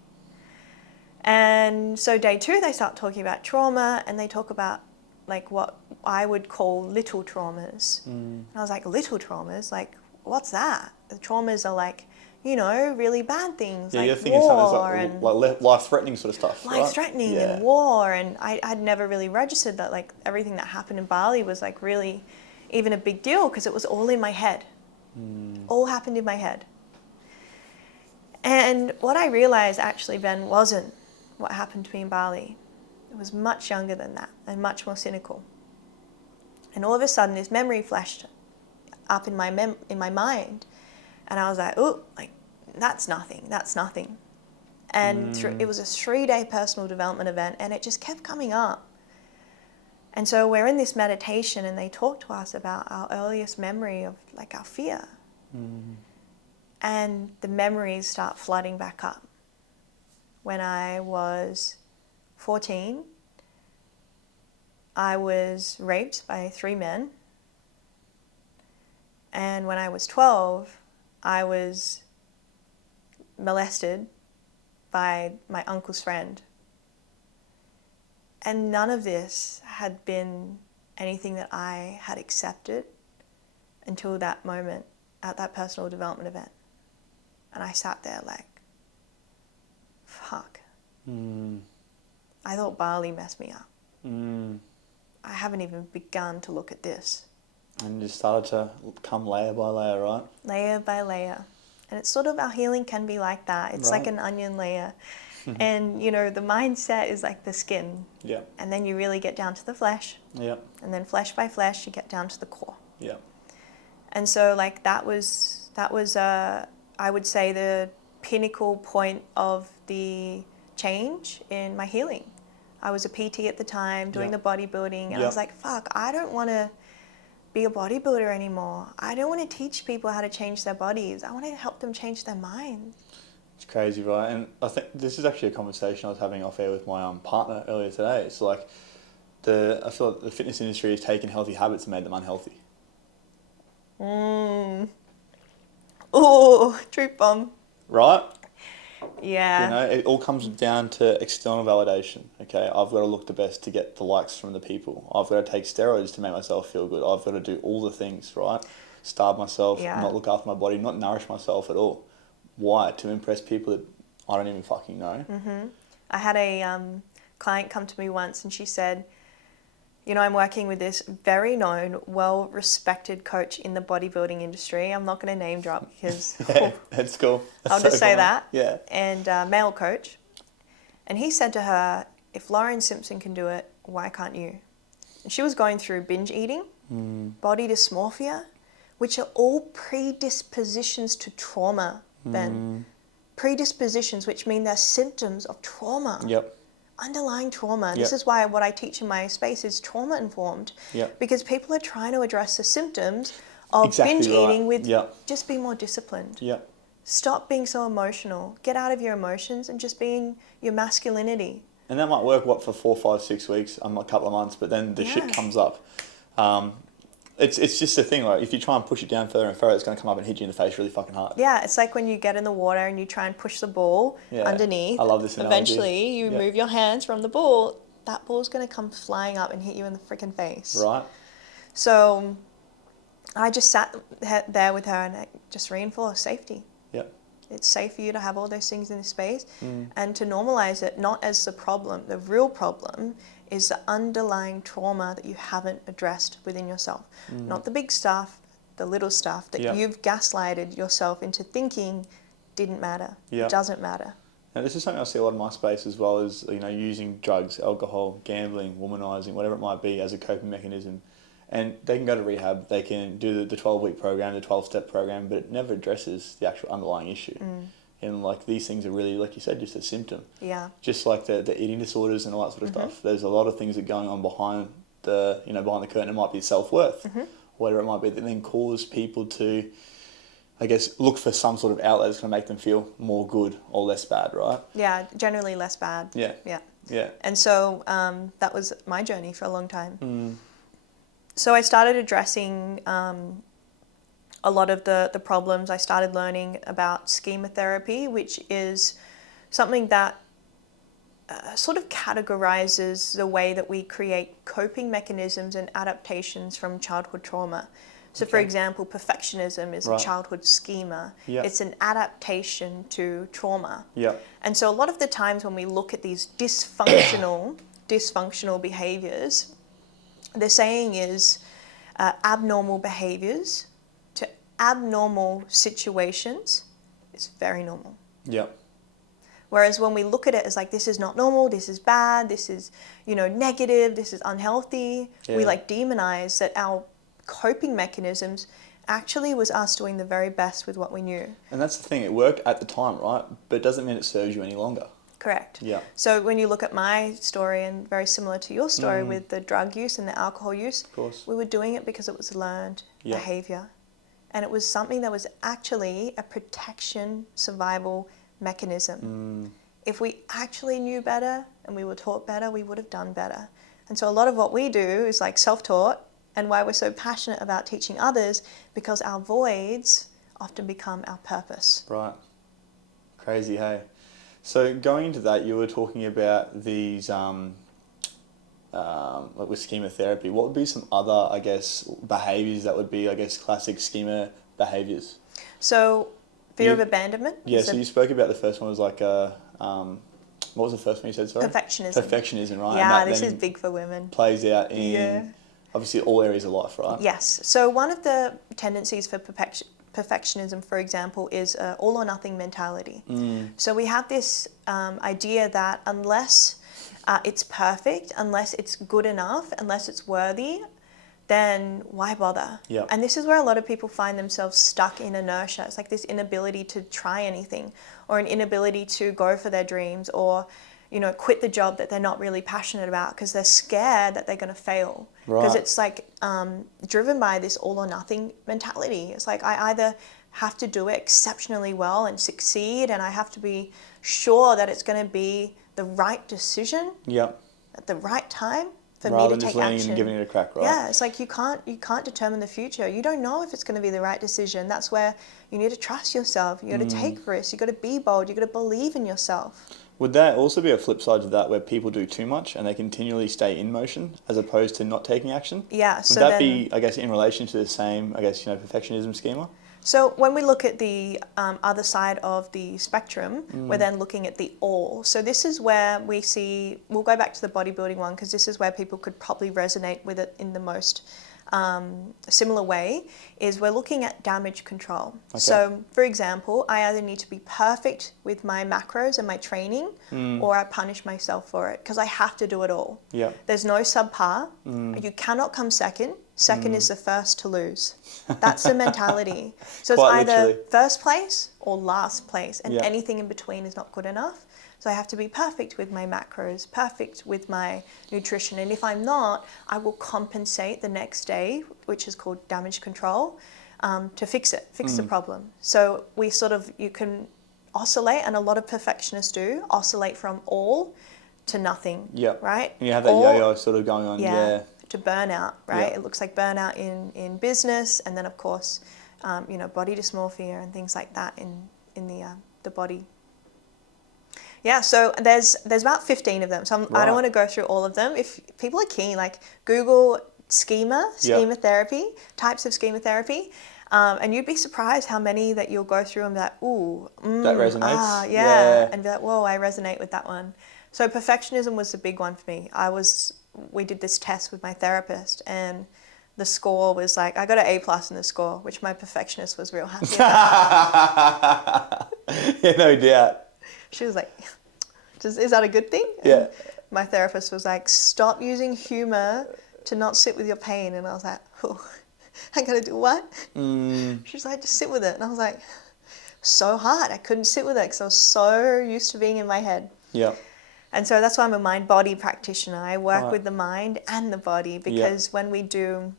And so day 2, they start talking about trauma, and they talk about like what I would call little traumas. And I was like, little traumas? Like, what's that? The traumas are like, you know, really bad things, like you're thinking war something like life-threatening sort of stuff, life-threatening and war. And I'd never really registered that, like, everything that happened in Bali was like really even a big deal, because it was all in my head. All happened in my head. And what I realized actually, Ben, wasn't what happened to me in Bali. It was much younger than that and much more cynical. And all of a sudden, this memory flashed up in my mind, and I was like, "Oh, like that's nothing. That's nothing." And it was a 3-day personal development event, and it just kept coming up. And so we're in this meditation, and they talk to us about our earliest memory of like our fear, and the memories start flooding back up. When I was 14, I was raped by 3 men. And when I was 12, I was molested by my uncle's friend. And none of this had been anything that I had accepted until that moment at that personal development event. And I sat there like, fuck. I thought Bali messed me up. Mm. I haven't even begun to look at this. And you started to come layer by layer, right? Layer by layer. And it's sort of, our healing can be like that. It's like an onion layer. And, you know, the mindset is like the skin. Yeah. And then you really get down to the flesh. Yeah. And then flesh by flesh, you get down to the core. Yeah. And so, like, that was I would say, the pinnacle point of the change in my healing. I was a PT at the time doing the bodybuilding, and I was like, fuck, I don't want to be a bodybuilder anymore. I don't want to teach people how to change their bodies. I want to help them change their minds. It's crazy, right? And I think this is actually a conversation I was having off air with my partner earlier today. It's like I feel like the fitness industry has taken healthy habits and made them unhealthy. Oh, truth bomb. Right? Yeah. You know, it all comes down to external validation. Okay, I've got to look the best to get the likes from the people. I've got to take steroids to make myself feel good. I've got to do all the things, right? Starve myself, not look after my body, not nourish myself at all. Why? To impress people that I don't even fucking know. Mm-hmm. I had a client come to me once, and she said, you know, I'm working with this very known, well-respected coach in the bodybuilding industry. I'm not going to name drop because... Yeah, that's cool. That's I'll just say that. Yeah. And male coach. And he said to her, if Lauren Simpson can do it, why can't you? And she was going through binge eating, body dysmorphia, which are all predispositions to trauma, Ben. Predispositions, which mean they're symptoms of trauma. Yep. Underlying trauma. This is why what I teach in my space is trauma informed. Yep. Because people are trying to address the symptoms of Exactly binge right. eating with just be more disciplined. Yep. Stop being so emotional. Get out of your emotions and just being your masculinity. And that might work, for 4, 5, 6 weeks, a couple of months, but then the shit comes up. It's just a thing, like, if you try and push it down further and further, it's going to come up and hit you in the face really fucking hard. Yeah, it's like when you get in the water and you try and push the ball underneath. I love this analogy. Eventually, you move your hands from the ball, that ball's going to come flying up and hit you in the freaking face. Right. So I just sat there with her and I just reinforced safety. Yep. It's safe for you to have all those things in this space and to normalize it, not as the problem. The real problem is the underlying trauma that you haven't addressed within yourself. Not the big stuff, the little stuff that you've gaslighted yourself into thinking didn't matter, doesn't matter. Now, this is something I see a lot in my space as well, is, you know, using drugs, alcohol, gambling, womanizing, whatever it might be, as a coping mechanism. And they can go to rehab, they can do the 12-week program, the 12-step program, but it never addresses the actual underlying issue. And, like, these things are really, like you said, just a symptom. Yeah. Just like the eating disorders and all that sort of stuff. There's a lot of things that are going on behind the curtain. It might be self-worth, whatever it might be, that then cause people to, I guess, look for some sort of outlet that's going to make them feel more good or less bad, right? Yeah, generally less bad. Yeah. Yeah. Yeah. And so that was my journey for a long time. So I started addressing a lot of the problems. I started learning about schema therapy, which is something that sort of categorizes the way that we create coping mechanisms and adaptations from childhood trauma. So for example, perfectionism is a childhood schema. It's an adaptation to trauma. And so a lot of the times when we look at these dysfunctional behaviors, the saying is abnormal behaviors to abnormal situations is very normal. Whereas when we look at it as like, this is not normal, this is bad, this is, negative, this is unhealthy, we demonize that our coping mechanisms actually was us doing the very best with what we knew. And that's the thing, it worked at the time, right? But it doesn't mean it serves you any longer. Correct. Yeah. So when you look at my story, and very similar to your story with the drug use and the alcohol use, of course, we were doing it because it was learned behavior. And it was something that was actually a protection survival mechanism. If we actually knew better and we were taught better, we would have done better. And so a lot of what we do is like self-taught, and why we're so passionate about teaching others, because our voids often become our purpose. Right. Crazy, hey? So going into that, you were talking about these, like with schema therapy. What would be some other, I guess, behaviours that would be, I guess, classic schema behaviours? So fear of abandonment. Yeah, so you spoke about the first one was like what was the first one you said, sorry? Perfectionism. Perfectionism, right? Yeah, and this that is then big for women. plays out in obviously all areas of life, right? Yes. So one of the tendencies for perfectionism, for example, is all or nothing mentality. So we have this idea that unless it's perfect, unless it's good enough, unless it's worthy, then why bother? Yep. And this is where a lot of people find themselves stuck in inertia. It's like this inability to try anything, or an inability to go for their dreams, or quit the job that they're not really passionate about because they're scared that they're going to fail. Because Right. it's like driven by this all or nothing mentality. It's like I either have to do it exceptionally well and succeed, and I have to be sure that it's going to be the right decision Yep. at the right time for Rather me than to just take leaning action. in and giving it a crack, right? Yeah, it's like you can't determine the future. You don't know if it's going to be the right decision. That's where you need to trust yourself. You got to take risks. You got to be bold. You got to believe in yourself. Would that also be a flip side to that, where people do too much and they continually stay in motion as opposed to not taking action? Yeah. Would So that then, be, I guess, in relation to the same, I guess, perfectionism schema? so when we look at the other side of the spectrum, we're then looking at the all. So this is where we see, we'll go back to the bodybuilding one because this is where people could probably resonate with it in the most similar way, is we're looking at damage control. Okay. So for example, I either need to be perfect with my macros and my training, or I punish myself for it because I have to do it all. Yep. There's no subpar. You cannot come second. Second is the first to lose. That's the mentality. So it's Quite either literally. first place or last place, and Yeah. anything in between is not good enough. So I have to be perfect with my macros, perfect with my nutrition. And if I'm not, I will compensate the next day, which is called damage control, to fix the problem. So you can oscillate, and a lot of perfectionists do, oscillate from all to nothing, Yep. right? And you have that Or- yo-yo sort of going on, yeah. to burnout, right? Yeah. It looks like burnout in business, and then of course, body dysmorphia and things like that in the body. Yeah, so there's about 15 of them. So I Right. don't want to go through all of them. If people are keen, like Google schema therapy, types of schema therapy, and you'd be surprised how many that you'll go through and be like, ooh, That resonates. yeah, and be like, whoa, I resonate with that one. So perfectionism was the big one for me. We did this test with my therapist, and the score was like, I got an A+ in the score, which my perfectionist was real happy about. Yeah, no doubt. She was like, is that a good thing? Yeah. And my therapist was like, stop using humor to not sit with your pain. And I was like, oh, I gotta do what? She's like, just sit with it. And I was like, so hard. I couldn't sit with it because I was so used to being in my head. Yeah. And so that's why I'm a mind-body practitioner. I work Right. with the mind and the body, because when we do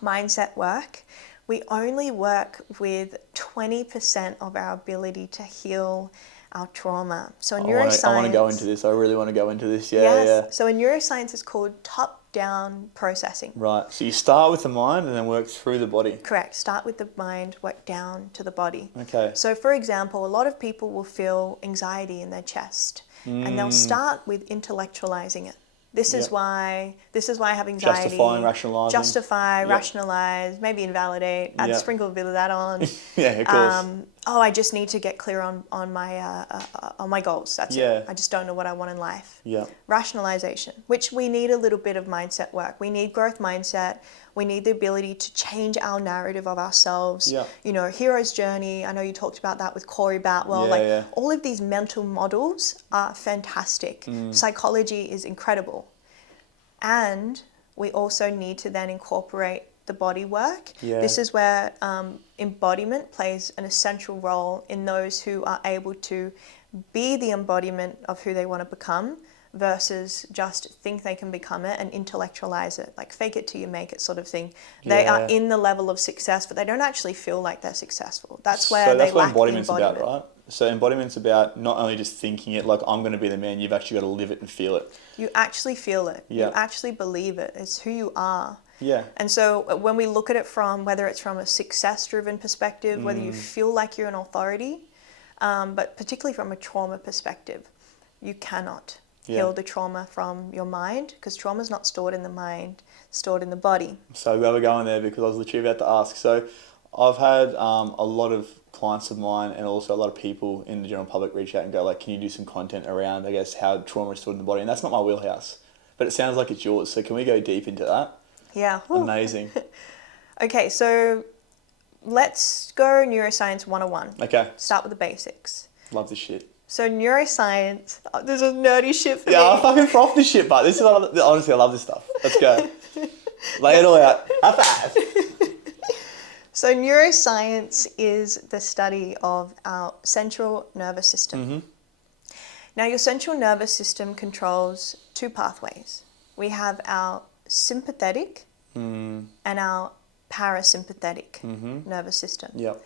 mindset work, we only work with 20% of our ability to heal our trauma. So in neuroscience... I want to go into this. I really want to go into this. Yeah, yes. yeah. So in neuroscience, it's called top-down processing. Right. So you start with the mind and then work through the body. Correct. Start with the mind, work down to the body. Okay. So for example, a lot of people will feel anxiety in their chest, and they'll start with intellectualizing it. This is why I have anxiety. Justifying, rationalising. Justify, rationalize, maybe invalidate, add sprinkle a bit of that on. Yeah, of course. I just need to get clear on my goals. That's it. I just don't know what I want in life. Yeah. Rationalization, which we need a little bit of mindset work. We need growth mindset. We need the ability to change our narrative of ourselves. Yeah. Hero's journey. I know you talked about that with Corey Boutwell. All of these mental models are fantastic. Psychology is incredible. And we also need to then incorporate the body work. Yeah. This is where embodiment plays an essential role in those who are able to be the embodiment of who they want to become, versus just think they can become it and intellectualize it, like fake it till you make it sort of thing. They are in the level of success, but they don't actually feel like they're successful. That's where they lack embodiment's embodiment. about, right? So embodiment's about not only just thinking it, like I'm going to be the man, you've actually got to live it and feel it. You actually feel it. Yeah. You actually believe it. It's who you are. Yeah. And so when we look at it from, whether it's from a success-driven perspective, whether you feel like you're an authority, but particularly from a trauma perspective, you cannot heal the trauma from your mind, because trauma is not stored in the mind, it's stored in the body. So glad we're going there, because I was literally about to ask. So I've had a lot of clients of mine and also a lot of people in the general public reach out and go like, can you do some content around, I guess, how trauma is stored in the body? And that's not my wheelhouse, but it sounds like it's yours. So can we go deep into that? Yeah. Amazing. Okay, so let's go neuroscience 101. Okay. Start with the basics. Love this shit. So neuroscience, this is nerdy shit for me. Yeah, I fucking froth this shit, but this is honestly, I love this stuff. Let's go. Lay it all out. High five. So neuroscience is the study of our central nervous system. Mm-hmm. Now your central nervous system controls two pathways. We have our sympathetic and our parasympathetic nervous system. Yep.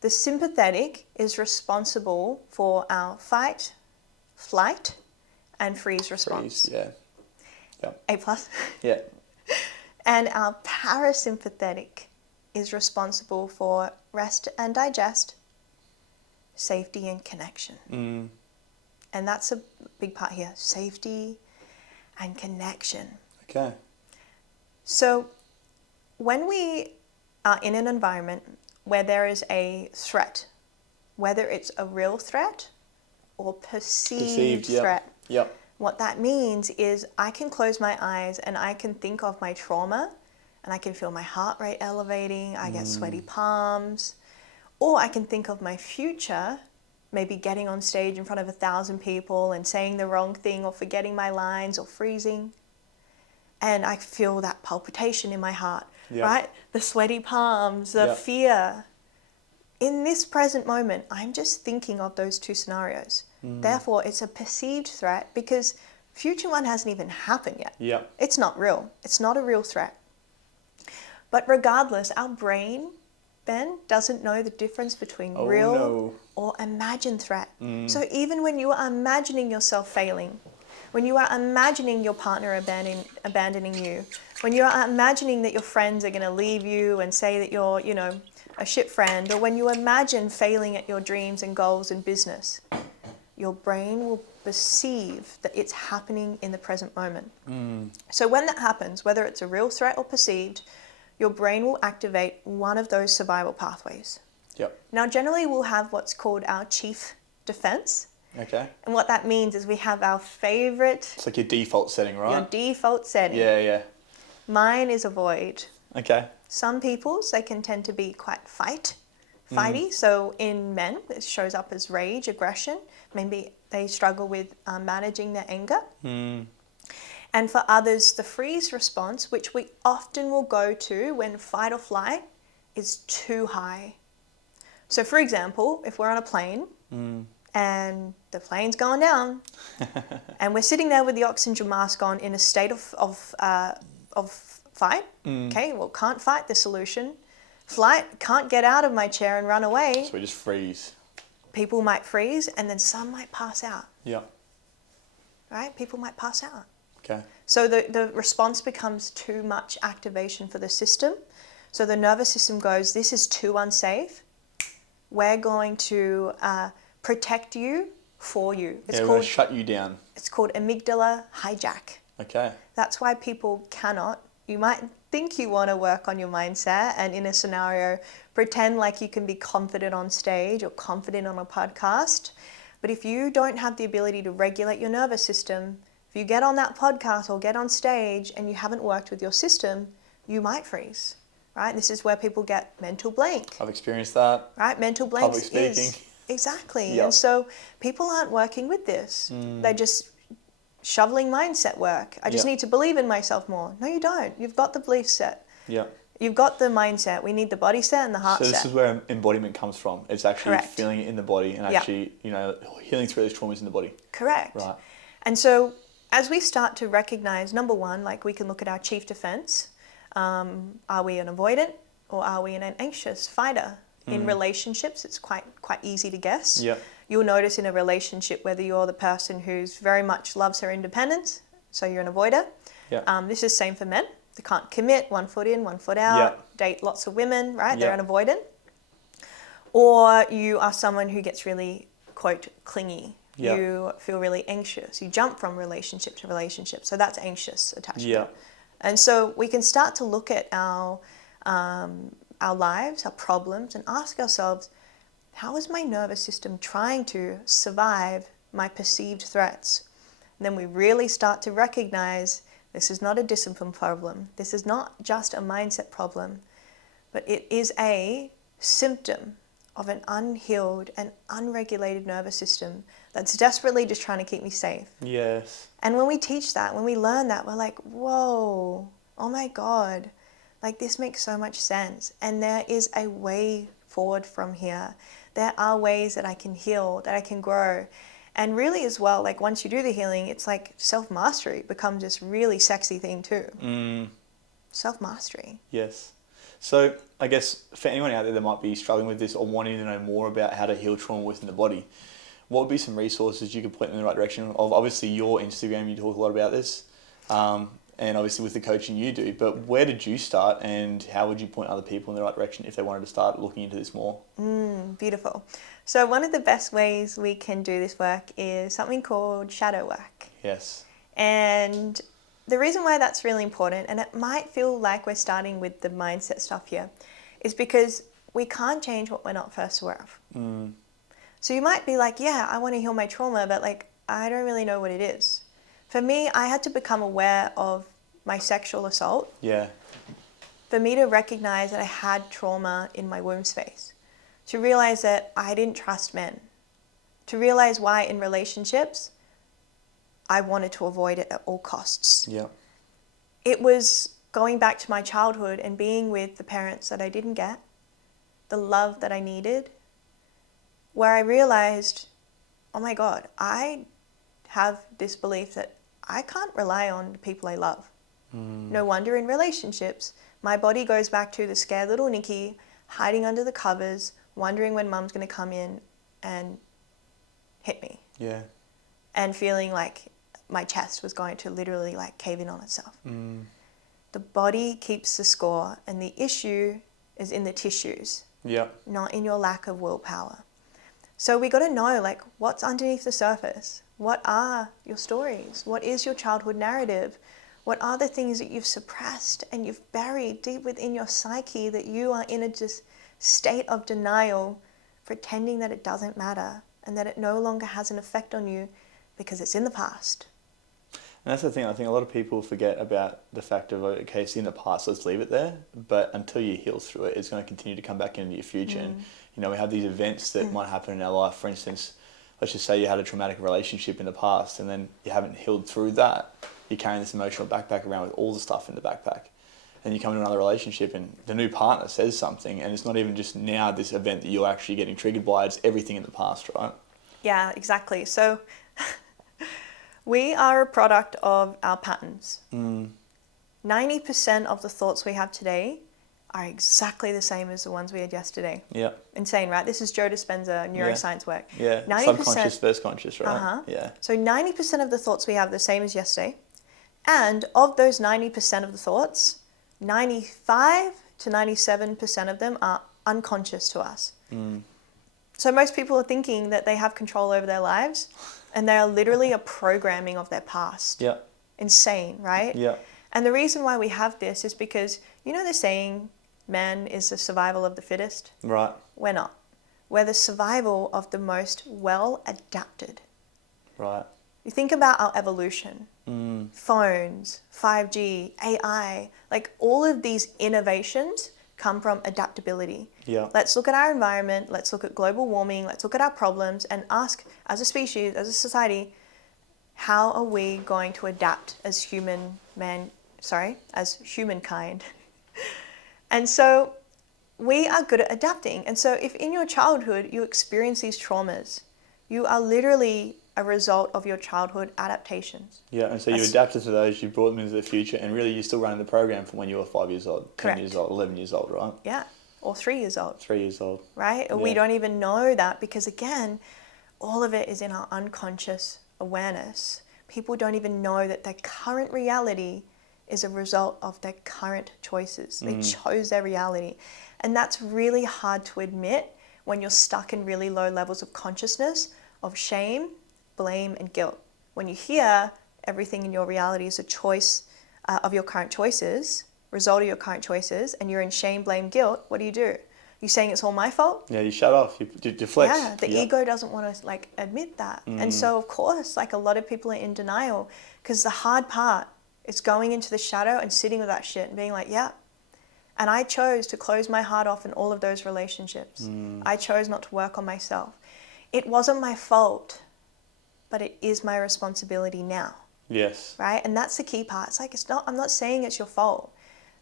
The sympathetic is responsible for our fight, flight, and freeze response. Yeah. Yep. A+. Yeah. And our parasympathetic is responsible for rest and digest, safety and connection. And that's a big part here, safety and connection. Okay. So when we are in an environment where there is a threat, whether it's a real threat or perceived threat, Yep. what that means is I can close my eyes and I can think of my trauma and I can feel my heart rate elevating, I get sweaty palms, or I can think of my future, maybe getting on stage in front of 1,000 people and saying the wrong thing or forgetting my lines or freezing. And I feel that palpitation in my heart, right? The sweaty palms, the fear. In this present moment, I'm just thinking of those two scenarios. Therefore, it's a perceived threat because future one hasn't even happened yet. Yep. It's not real. It's not a real threat. But regardless, our brain, Ben, doesn't know the difference between real or imagined threat. So even when you are imagining yourself failing, when you are imagining your partner abandoning you, when you are imagining that your friends are going to leave you and say that you're, a shit friend, or when you imagine failing at your dreams and goals in business, your brain will perceive that it's happening in the present moment. So when that happens, whether it's a real threat or perceived, your brain will activate one of those survival pathways. Yep. Now, generally, we'll have what's called our chief defense. Okay. And what that means is we have our favorite... It's like your default setting, right? Your default setting. Yeah. Mine is avoid. Okay. Some people's, they can tend to be quite fighty. So in men, it shows up as rage, aggression. Maybe they struggle with managing their anger. And for others, the freeze response, which we often will go to when fight or flight is too high. So for example, if we're on a plane and the plane's going down and we're sitting there with the oxygen mask on in a state of fight, okay, well, can't fight the solution. Flight, can't get out of my chair and run away. So we just freeze. People might freeze and then some might pass out. Yeah. Right? People might pass out. Okay. So the response becomes too much activation for the system. So the nervous system goes, this is too unsafe. We're going to protect you for you. We're going to shut you down. It's called amygdala hijack. Okay. That's why people cannot. You might think you want to work on your mindset and in a scenario pretend like you can be confident on stage or confident on a podcast. But if you don't have the ability to regulate your nervous system, if you get on that podcast or get on stage and you haven't worked with your system, you might freeze, right? This is where people get mental blank. I've experienced that. Right? Mental blank Public speaking. Exactly. Yep. And so people aren't working with this. They're just shoveling mindset work. I just need to believe in myself more. No, you don't. You've got the belief set. Yeah. You've got the mindset. We need the body set and the heart set. So this is where embodiment comes from. It's actually Correct. feeling it in the body and actually, healing through those traumas in the body. Correct. Right. And so as we start to recognize, number one, like we can look at our chief defense. Are we an avoidant or are we an anxious fighter? In relationships, it's quite easy to guess. Yeah. You'll notice in a relationship whether you're the person who's very much loves her independence, so you're an avoider. Yeah. This is same for men. They can't commit, 1 foot in, 1 foot out, date lots of women, right? They're an avoidant. Or you are someone who gets really, quote, clingy. Yeah. You feel really anxious. You jump from relationship to relationship. So that's anxious attachment. Yeah. And so we can start to look at our our lives, our problems, and ask ourselves, how is my nervous system trying to survive my perceived threats? And then we really start to recognize this is not a discipline problem. This is not just a mindset problem, but it is a symptom of an unhealed and unregulated nervous system that's desperately just trying to keep me safe. Yes. And when we teach that, when we learn that, we're like, whoa, oh my God, like this makes so much sense. And there is a way forward from here. There are ways that I can heal, that I can grow. And as well, like once you do the healing, it's like self-mastery becomes this really sexy thing too. Self-mastery. Yes. So I guess for anyone out there that might be struggling with this or wanting to know more about how to heal trauma within the body, what would be some resources you could point them in the right direction of? Obviously your Instagram, you talk a lot about this, and obviously with the coaching you do, but where did you start and how would you point other people in the right direction if they wanted to start looking into this more? Beautiful. So one of the best ways we can do this work is something called shadow work. Yes. And the reason why that's really important, and it might feel like we're starting with the mindset stuff here, is because we can't change what we're not first aware of. So you might be like, yeah, I want to heal my trauma, but like, I don't really know what it is. For me, I had to become aware of my sexual assault. Yeah. For me to recognize that I had trauma in my womb space. To realize that I didn't trust men. To realize why in relationships, I wanted to avoid it at all costs. Yeah. It was going back to my childhood and being with the parents that I didn't get, the love that I needed, where I realized, oh my God, I have this belief that I can't rely on the people I love. No wonder in relationships, my body goes back to the scared little Nikki, hiding under the covers, wondering when mum's going to come in and hit me. Yeah. And feeling like my chest was going to literally like cave in on itself. The body keeps the score, and the issue is in the tissues, not in your lack of willpower. So we got to know like what's underneath the surface. What are your stories? What is your childhood narrative? What are the things that you've suppressed and you've buried deep within your psyche that you are in a just state of denial, pretending that it doesn't matter and that it no longer has an effect on you because it's in the past? And that's the thing, I think a lot of people forget about the fact of, okay, it's in the past, let's leave it there. But until you heal through it, it's going to continue to come back into your future. And, you know, we have these events that might happen in our life. For instance, let's just say you had a traumatic relationship in the past and then you haven't healed through that. You're carrying this emotional backpack around with all the stuff in the backpack. And you come into another relationship and the new partner says something, and it's not even just now this event that you're actually getting triggered by, it's everything in the past, right? Yeah, exactly. So we are a product of our patterns. 90% of the thoughts we have today are exactly the same as the ones we had yesterday. Yeah. Insane, right? This is Joe Dispenza neuroscience work. Yeah, 90%, subconscious versus conscious, right? Yeah. So 90% of the thoughts we have are the same as yesterday. And of those 90% of the thoughts, 95 to 97% of them are unconscious to us. So most people are thinking that they have control over their lives, and they are literally a programming of their past. Yeah. Insane, right? Yeah. And the reason why we have this is because, you know the saying, man is the survival of the fittest? Right. We're not. We're the survival of the most well-adapted. Right. You think about our evolution. Phones, 5G, AI, like all of these innovations come from adaptability. Yeah. Let's look at our environment, let's look at global warming, let's look at our problems and ask as a species, as a society, how are we going to adapt as humankind? And so we are good at adapting. And so if in your childhood you experience these traumas, you are literally a result of your childhood adaptations. Yeah, and so you adapted to those, you brought them into the future, and really you're still running the program from when you were 5 years old, 10 years old, 11 years old, right? Yeah, or 3 years old. 3 years old. Right? Yeah. We don't even know that because, again, all of it is in our unconscious awareness. People don't even know that their current reality is a result of their current choices. They chose their reality. And that's really hard to admit when you're stuck in really low levels of consciousness, of shame, blame, and guilt. When you hear everything in your reality is a choice of your current choices, result of your current choices and you're in shame, blame, guilt, what do? You saying it's all my fault? Yeah, you shut off, you deflect. Yeah, the ego doesn't want to like admit that. And so of course, like a lot of people are in denial because the hard part is going into the shadow and sitting with that shit and being like, yeah. And I chose to close my heart off in all of those relationships. I chose not to work on myself. It wasn't my fault, but it is my responsibility now. Yes. Right? And that's the key part. It's like, I'm not saying it's your fault.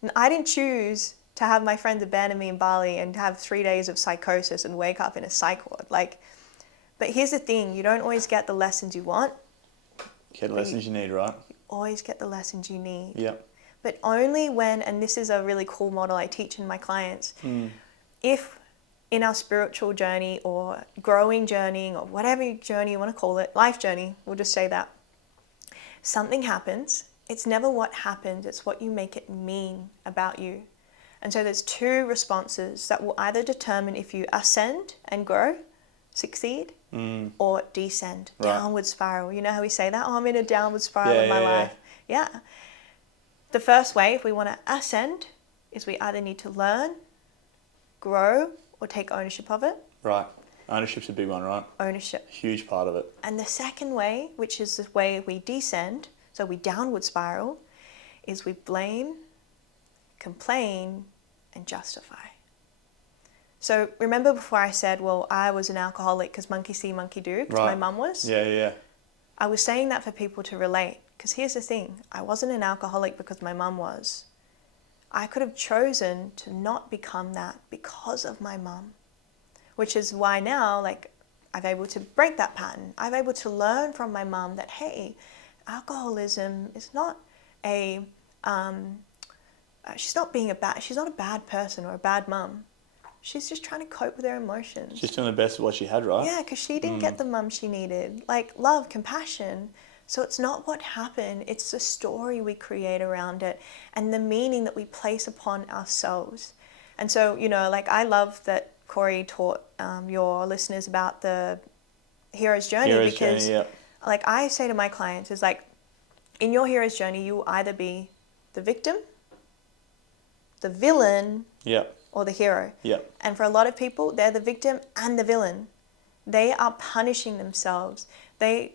And I didn't choose to have my friends abandon me in Bali and have 3 days of psychosis and wake up in a psych ward. Like, but here's the thing, you don't always get the lessons you want. Get the lessons you need, right? You always get the lessons you need. Yeah. But only when, and this is a really cool model I teach in my clients, if in our spiritual journey or growing journey or whatever journey you want to call it, life journey, we'll just say that, something happens, it's never what happens, it's what you make it mean about you. And so there's 2 responses that will either determine if you ascend and grow, succeed, or descend, downward spiral. You know how we say that? Oh, I'm in a downward spiral in my life. Yeah. The first way, if we want to ascend, is we either need to learn, grow, or take ownership of it. Right. Ownership's a big one, right? Ownership. Huge part of it. And the second way, which is the way we descend, so we downward spiral, is we blame, complain, and justify. So remember before I said, well, I was an alcoholic because monkey see, monkey do, because my mum was? Yeah. I was saying that for people to relate, because here's the thing, I wasn't an alcoholic because my mum was. I could have chosen to not become that because of my mum, which is why now, like, I'm able to break that pattern. I'm able to learn from my mum that, hey, alcoholism is not she's not a bad person or a bad mum. She's just trying to cope with her emotions. She's doing the best of what she had, right? Yeah, because she didn't get the mum she needed. Like love, compassion. So it's not what happened. It's the story we create around it and the meaning that we place upon ourselves. And so, you know, like I love that Corey taught your listeners about the hero's journey because like I say to my clients is like, in your hero's journey, you will either be the victim, the villain, or the hero. And for a lot of people, they're the victim and the villain. They are punishing themselves.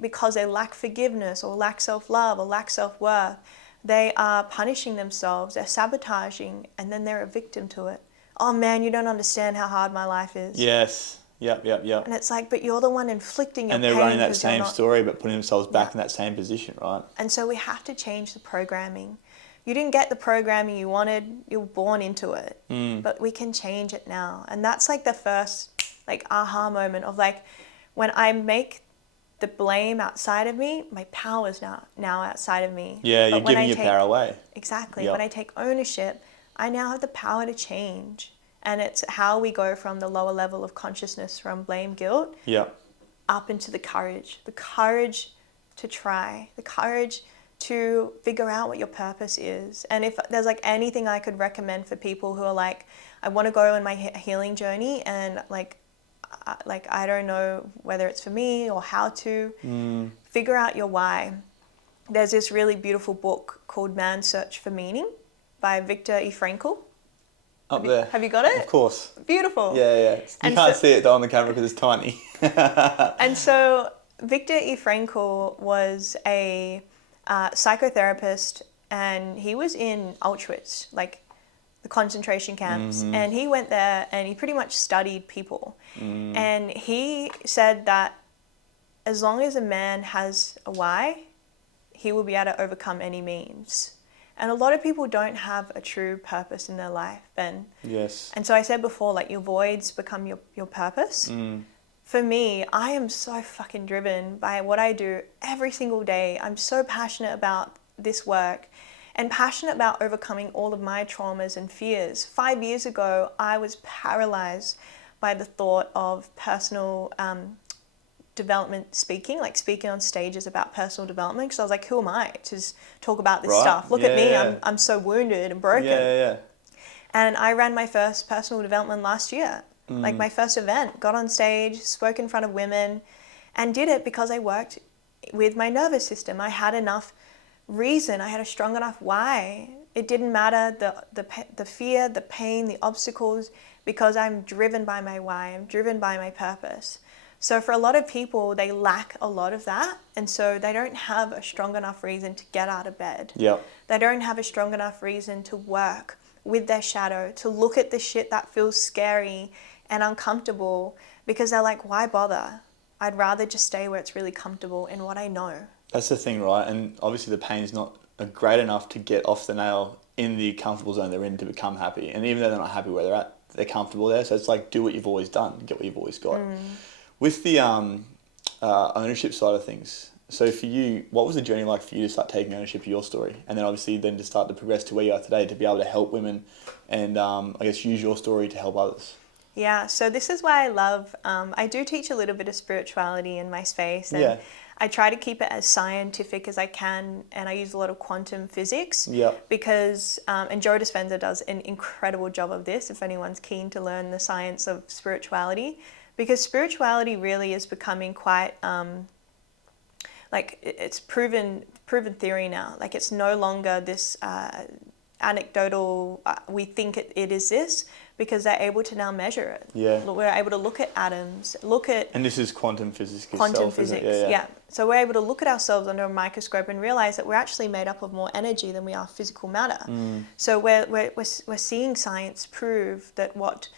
Because they lack forgiveness or lack self-love or lack self-worth, they are punishing themselves, they're sabotaging, and then they're a victim to it. Oh man, you don't understand how hard my life is. Yes. Yep. And it's like, but you're the one inflicting your pain. And they're running that same story, but putting themselves back in that same position, right? And so we have to change the programming. You didn't get the programming you wanted, you were born into it. But we can change it now. And that's like the first like aha moment of like, when I make the blame outside of me, my power is now outside of me. Yeah, you're giving your power away. Exactly. Yep. When I take ownership, I now have the power to change. And it's how we go from the lower level of consciousness, from blame, guilt, up into the courage to try, the courage to figure out what your purpose is. And if there's like anything I could recommend for people who are like, I want to go on my healing journey and like I don't know whether it's for me or how to figure out your why. There's this really beautiful book called Man's Search for Meaning by Viktor E. Frankl. Have you got it? Of course. Beautiful. Yeah. You can't see it though on the camera because it's tiny. And so Viktor E. Frankl was a psychotherapist, and he was in Auschwitz, like the concentration camps, and he went there and he pretty much studied people. And he said that as long as a man has a why, he will be able to overcome any means. And a lot of people don't have a true purpose in their life, Ben. Yes. And so I said before, like your voids become your purpose. For me, I am so fucking driven by what I do every single day. I'm so passionate about this work and passionate about overcoming all of my traumas and fears. 5 years ago, I was paralyzed by the thought of personal development speaking, like speaking on stages about personal development, because I was like, who am I to talk about this stuff? Look at me, I'm so wounded and broken. And I ran my first personal development last year, like my first event, got on stage, spoke in front of women, and did it because I worked with my nervous system. I had enough reason, I had a strong enough why. It didn't matter the fear, the pain, the obstacles, because I'm driven by my why. I'm driven by my purpose. So for a lot of people, they lack a lot of that. And so they don't have a strong enough reason to get out of bed. Yep. They don't have a strong enough reason to work with their shadow, to look at the shit that feels scary and uncomfortable, because they're like, why bother? I'd rather just stay where it's really comfortable in what I know. That's the thing, right? And obviously the pain is not great enough to get off the nail in the comfortable zone they're in to become happy. And even though they're not happy where they're at, they're comfortable there. So it's like, do what you've always done, get what you've always got. With the ownership side of things, so for you, what was the journey like for you to start taking ownership of your story? And then obviously then to start to progress to where you are today, to be able to help women and I guess use your story to help others? Yeah, so this is why I love, I do teach a little bit of spirituality in my space, and I try to keep it as scientific as I can, and I use a lot of quantum physics because, and Joe Dispenza does an incredible job of this if anyone's keen to learn the science of spirituality, because spirituality really is becoming quite, like it's proven theory now. Like it's no longer this anecdotal, we think it is this, because they're able to now measure it. Yeah. We're able to look at atoms, look at... And this is quantum physics itself, quantum physics, yeah. So we're able to look at ourselves under a microscope and realize that we're actually made up of more energy than we are physical matter. So we're seeing science prove that what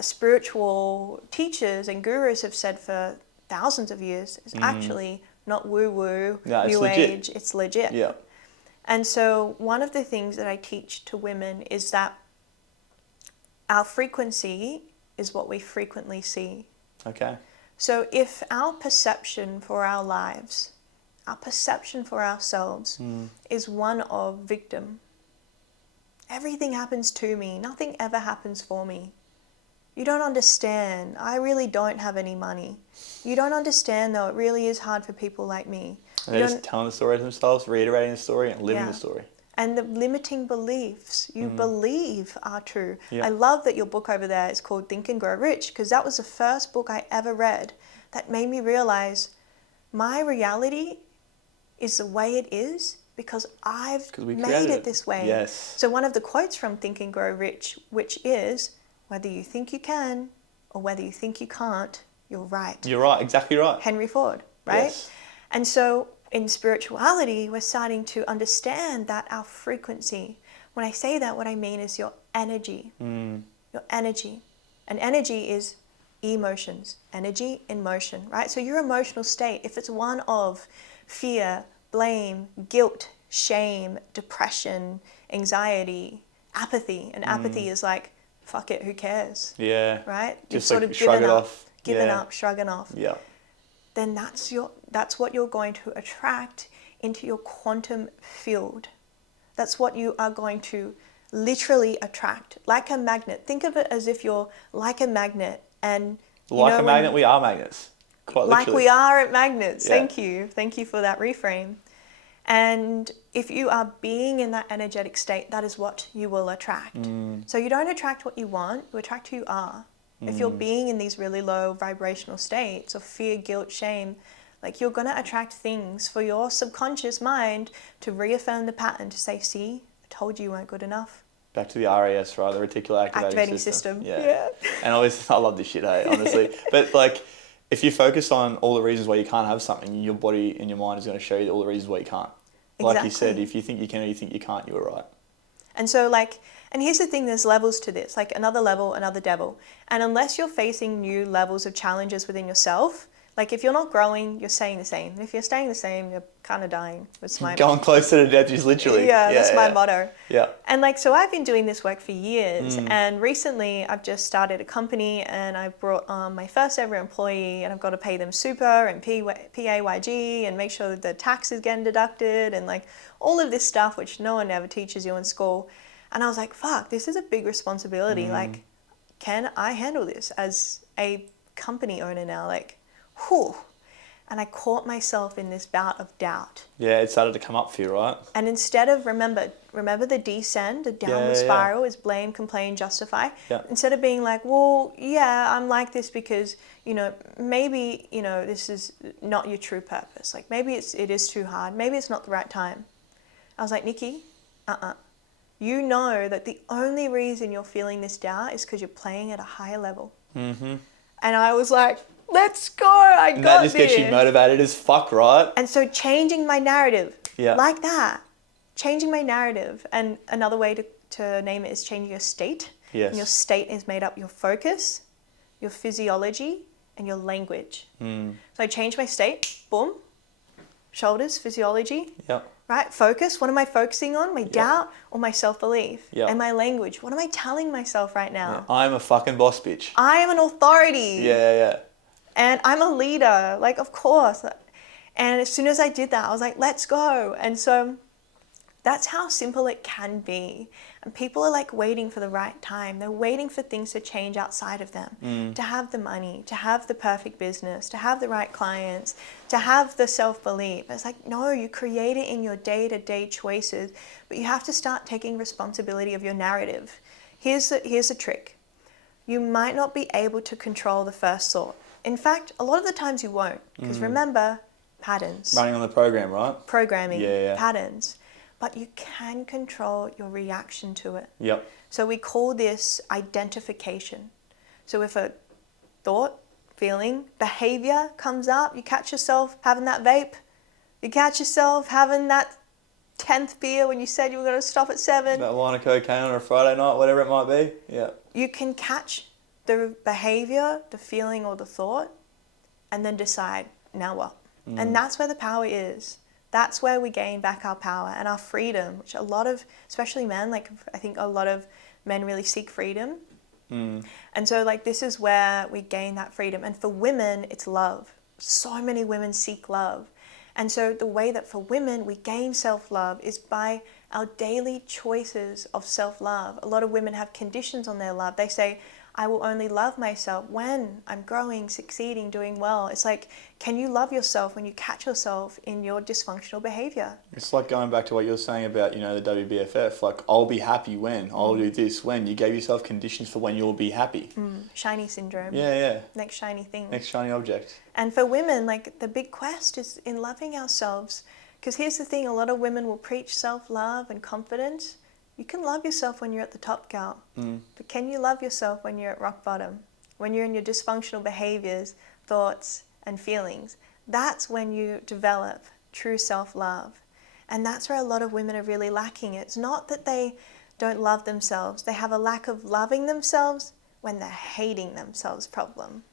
spiritual teachers and gurus have said for thousands of years is actually not woo-woo, new age, it's legit. Yeah. And so one of the things that I teach to women is that our frequency is what we frequently see. Okay. So if our perception for our lives, our perception for ourselves is one of victim, everything happens to me, nothing ever happens for me. You don't understand, I really don't have any money. You don't understand though, it really is hard for people like me. And they're just telling the story to themselves, reiterating the story and living the story. And the limiting beliefs you believe are true. Yeah. I love that your book over there is called Think and Grow Rich, because that was the first book I ever read that made me realize my reality is the way it is because I've made it this way. Yes. So one of the quotes from Think and Grow Rich, which is, whether you think you can or whether you think you can't, you're right. You're right, exactly right. Henry Ford, right? Yes. And so in spirituality, we're starting to understand that our frequency, when I say that, what I mean is your energy. Your energy. And energy is emotions. Energy in motion, right? So your emotional state, if it's one of fear, blame, guilt, shame, depression, anxiety, apathy, and apathy is like, fuck it, who cares? Yeah. Right? Just You've sort like of shrug it off. Given up, shrugging off. Yeah. Then that's what you're going to attract into your quantum field. That's what you are going to literally attract, like a magnet. Think of it as if you're like a magnet, and like a magnet, we are magnets. Quite literally. Like we are magnets. Yeah. Thank you for that reframe. And if you are being in that energetic state, that is what you will attract. So you don't attract what you want, you attract who you are. If you're being in these really low vibrational states of fear, guilt, shame, like you're going to attract things for your subconscious mind to reaffirm the pattern, to say, see, I told you you weren't good enough. Back to the RAS, right? The reticular activating system. Yeah. And obviously, I love this shit, hey, honestly. But like, if you focus on all the reasons why you can't have something, your body and your mind is going to show you all the reasons why you can't. Like you said, if you think you can or you think you can't, you were right. And so like, and here's the thing, there's levels to this, like another level, another devil. And unless you're facing new levels of challenges within yourself, like if you're not growing, you're staying the same. And if you're staying the same, you're kind of dying. It's my going closer to death is literally. Yeah, that's my motto. Yeah. And like, so I've been doing this work for years, and recently I've just started a company, and I brought on my first ever employee, and I've got to pay them super and PAYG and make sure that the tax is getting deducted and like all of this stuff, which no one ever teaches you in school. And I was like, fuck, this is a big responsibility. Like, can I handle this as a company owner now? Like, whew. And I caught myself in this bout of doubt. Yeah, it started to come up for you, right? And instead of, remember the descend, the downward spiral is blame, complain, justify. Yeah. Instead of being like, well, yeah, I'm like this because, maybe, this is not your true purpose. Like maybe it is too hard. Maybe it's not the right time. I was like, Nikki, you know that the only reason you're feeling this doubt is because you're playing at a higher level. Mm-hmm. And I was like, let's go, I got this. And that just gets you motivated as fuck, right? And so changing my narrative, Yeah. like that, changing my narrative. And another way to name it is changing your state. Yes. And your state is made up your focus, your physiology, and your language. So I changed my state, boom, shoulders, physiology. Yep. Right? Focus. What am I focusing on? My doubt or my self-belief? Yep. And my language. What am I telling myself right now? Yeah. I'm a fucking boss bitch. I am an authority. Yeah. And I'm a leader. Like, of course. And as soon as I did that, I was like, let's go. And so that's how simple it can be. And people are like waiting for the right time. They're waiting for things to change outside of them, to have the money, to have the perfect business, to have the right clients, to have the self-belief. It's like, no, you create it in your day-to-day choices, but you have to start taking responsibility of your narrative. Here's the trick. You might not be able to control the first thought. In fact, a lot of the times you won't, because remember, patterns. Running on the program, right? Programming, Yeah. patterns. But you can control your reaction to it. Yep. So we call this identification. So if a thought, feeling, behavior comes up, you catch yourself having that vape, you catch yourself having that 10th beer when you said you were going to stop at 7. That line of cocaine on a Friday night, whatever it might be. Yeah. You can catch the behavior, the feeling or the thought, and then decide, now what? And that's where the power is. That's where we gain back our power and our freedom, which a lot of, especially men, like I think a lot of men really seek freedom. And so like this is where we gain that freedom. And for women, it's love. So many women seek love. And so the way that for women we gain self-love is by our daily choices of self-love. A lot of women have conditions on their love. They say, I will only love myself when I'm growing, succeeding, doing well. It's like, can you love yourself when you catch yourself in your dysfunctional behavior? It's like going back to what you were saying about, the WBFF, like, I'll be happy when, I'll do this when. You gave yourself conditions for when you'll be happy. Shiny syndrome. Yeah. Next shiny thing. Next shiny object. And for women, like the big quest is in loving ourselves. Because here's the thing, a lot of women will preach self-love and confidence. You can love yourself when you're at the top, gal. But can you love yourself when you're at rock bottom? When you're in your dysfunctional behaviors, thoughts, and feelings? That's when you develop true self-love. And that's where a lot of women are really lacking. It's not that they don't love themselves. They have a lack of loving themselves when they're hating themselves problem.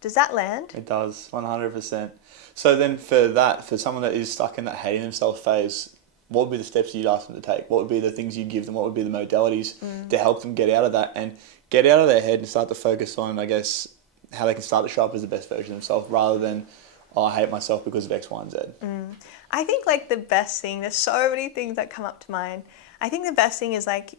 Does that land? It does, 100%. So then for someone that is stuck in that hating themselves phase, what would be the steps you'd ask them to take? What would be the things you'd give them? What would be the modalities to help them get out of that and get out of their head and start to focus on, I guess, how they can start to show up as the best version of themselves rather than, I hate myself because of X, Y, and Z? I think like the best thing, there's so many things that come up to mind. I think the best thing is like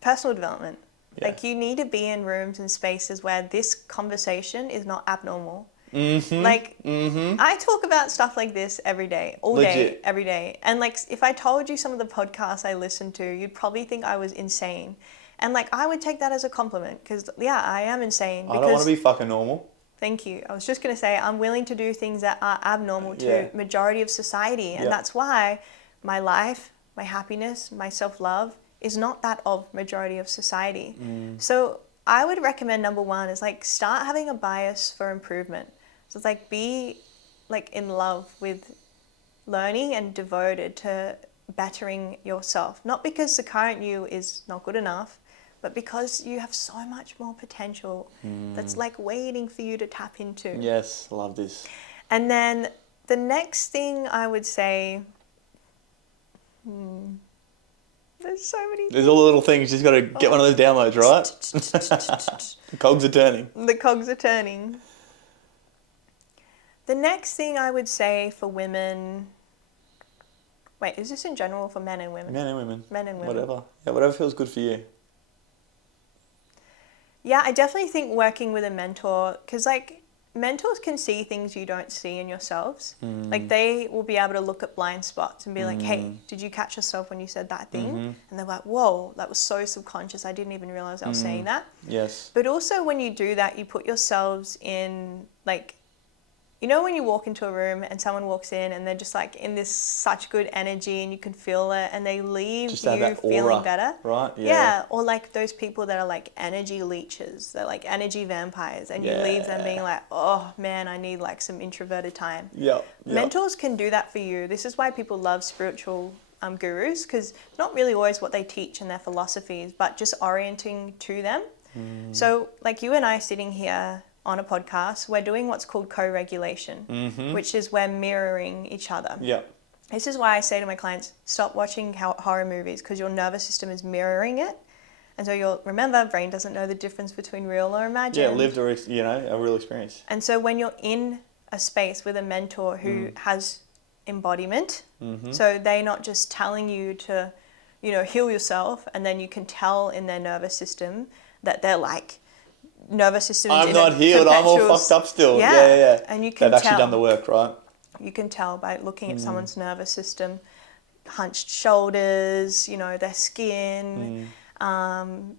personal development. Yeah. Like you need to be in rooms and spaces where this conversation is not abnormal. I talk about stuff like this every day, all day, every day. And like, if I told you some of the podcasts I listen to, you'd probably think I was insane. And like, I would take that as a compliment because I am insane. I don't want to be fucking normal. Thank you. I was just going to say, I'm willing to do things that are abnormal to majority of society. And that's why my life, my happiness, my self-love is not that of majority of society. So I would recommend number one is like, start having a bias for improvement. So it's like be like in love with learning and devoted to bettering yourself. Not because the current you is not good enough, but because you have so much more potential that's like waiting for you to tap into. Yes, I love this. And then the next thing I would say, there's so many There's all the little things, you just got to get one of those downloads, right? The cogs are turning. The cogs are turning. The next thing I would say for women... Wait, is this in general for men and women? Men and women. Men and women. Whatever. Yeah, whatever feels good for you. Yeah, I definitely think working with a mentor, because like mentors can see things you don't see in yourselves. Like they will be able to look at blind spots and be like, hey, did you catch yourself when you said that thing? And they're like, whoa, that was so subconscious. I didn't even realize I was saying that. Yes. But also when you do that, you put yourselves in you know when you walk into a room and someone walks in and they're just like in this such good energy and you can feel it and they leave Just you have that aura, feeling better? right? Yeah. Or like those people that are like energy leeches. They're like energy vampires and you leave them being like, oh man, I need like some introverted time. Yep. Mentors can do that for you. This is why people love spiritual gurus, because not really always what they teach and their philosophies, but just orienting to them. So like you and I sitting here on a podcast, we're doing what's called co-regulation, which is we're mirroring each other. Yep. This is why I say to my clients, stop watching horror movies, because your nervous system is mirroring it. And so you'll remember, brain doesn't know the difference between real or imagined. Yeah, lived or, a real experience. And so when you're in a space with a mentor who has embodiment, so they're not just telling you to, heal yourself, and then you can tell in their nervous system that they're like, nervous system. I'm not healed. I'm all fucked up still. Yeah. And you can They've actually done the work, right? You can tell by looking at someone's nervous system, hunched shoulders, their skin,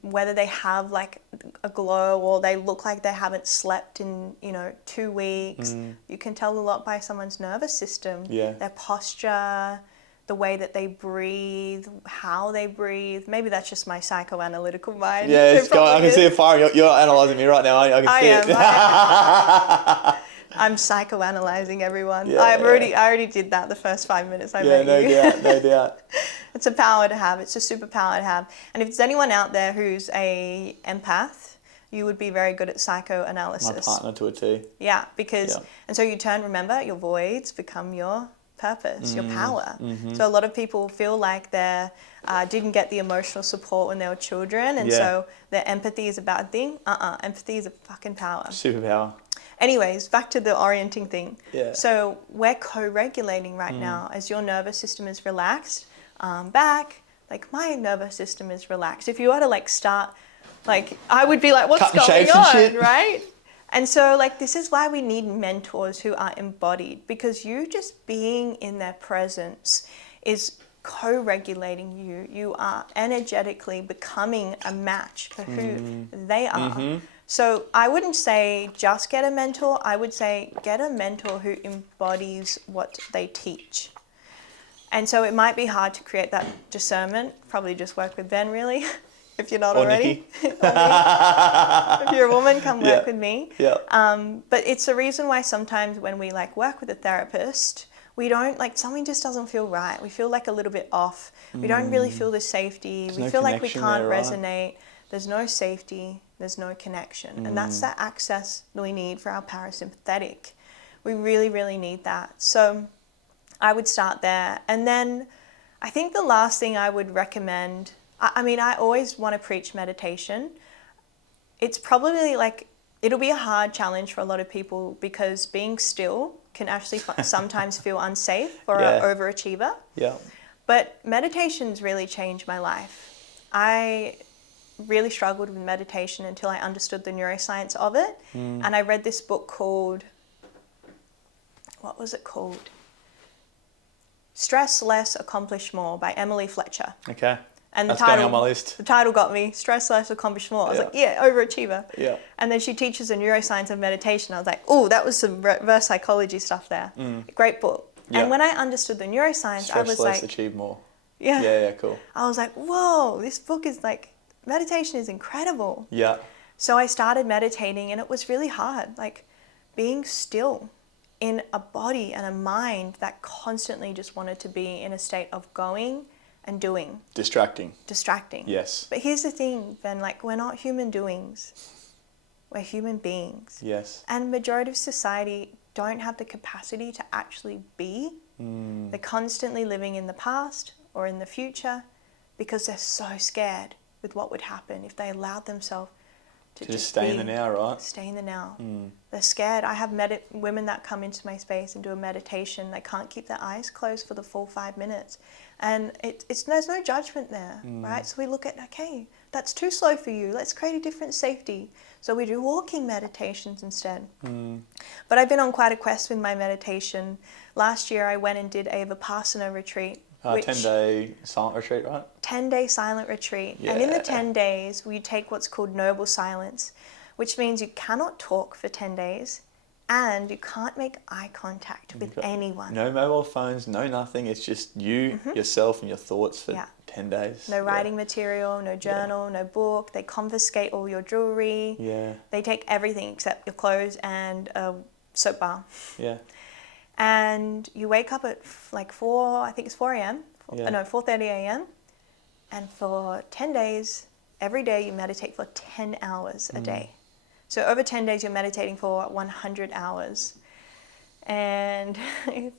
whether they have like a glow or they look like they haven't slept in, 2 weeks. You can tell a lot by someone's nervous system, their posture, the way that they breathe, how they breathe. Maybe that's just my psychoanalytical mind. Yeah, it's I can see it firing. You're analysing me right now. I can see it. I'm psychoanalyzing everyone. I already did that the first 5 minutes I met you. No doubt. It's a power to have. It's a superpower to have. And if there's anyone out there who's a empath, you would be very good at psychoanalysis. My partner to a T. Yeah, because, and so you remember, your voids become your purpose, your power. So a lot of people feel like they didn't get the emotional support when they were children, and so their empathy is a bad thing. Empathy is a fucking power. Superpower. Anyways, back to the orienting thing. Yeah. So we're co-regulating right now as your nervous system is relaxed. Back, like my nervous system is relaxed. If you were to like start, like I would be like, what's going on, right? And so like this is why we need mentors who are embodied, because you just being in their presence is co-regulating you. You are energetically becoming a match for who they are. So I wouldn't say just get a mentor. I would say get a mentor who embodies what they teach. And so it might be hard to create that discernment. Probably just work with Ben, really, if you're not already. If you're a woman, come work with me. But it's the reason why sometimes when we like work with a therapist, we don't like, something just doesn't feel right. We feel like a little bit off. We don't really feel the safety. We feel like we can't resonate. There's no safety. There's no connection. And that's that access that we need for our parasympathetic. We really, really need that. So I would start there. And then I think the last thing I would recommend, I always want to preach meditation. It's probably like, it'll be a hard challenge for a lot of people because being still can actually sometimes feel unsafe for an overachiever. But meditation's really changed my life. I really struggled with meditation until I understood the neuroscience of it. And I read this book called, what was it called? Stress Less, Accomplish More by Emily Fletcher. Okay. And that's going on my list. The title got me, Stress Less, Accomplish More. I was like, overachiever. Yeah. And then she teaches the neuroscience of meditation. I was like, oh, that was some reverse psychology stuff there. Great book. And when I understood the neuroscience, I was like, Stress Less, Achieve More. Yeah, cool. I was like, whoa, this book is like, meditation is incredible. Yeah. So I started meditating and it was really hard, like being still in a body and a mind that constantly just wanted to be in a state of going and doing. Distracting. Yes. But here's the thing, Ben, like we're not human doings. We're human beings. Yes. And majority of society don't have the capacity to actually be. They're constantly living in the past or in the future because they're so scared with what would happen if they allowed themselves to just stay in the now, right? Stay in the now. They're scared. I have women that come into my space and do a meditation. They can't keep their eyes closed for the full 5 minutes. And there's no judgment there, right? So we look at, okay, that's too slow for you. Let's create a different safety. So we do walking meditations instead. But I've been on quite a quest with my meditation. Last year I went and did a Vipassana retreat. 10-day silent retreat, right? 10-day silent retreat. Yeah. And in the 10 days, we take what's called noble silence, which means you cannot talk for 10 days. and you can't make eye contact with anyone. No mobile phones, no nothing. It's just you, yourself, and your thoughts for 10 days. No writing material, no journal, no book. They confiscate all your jewelry. Yeah. They take everything except your clothes and a soap bar. Yeah. And you wake up at like 4 a.m. No, 4:30 a.m. And for 10 days, every day you meditate for 10 hours a day. So over 10 days, you're meditating for 100 hours. And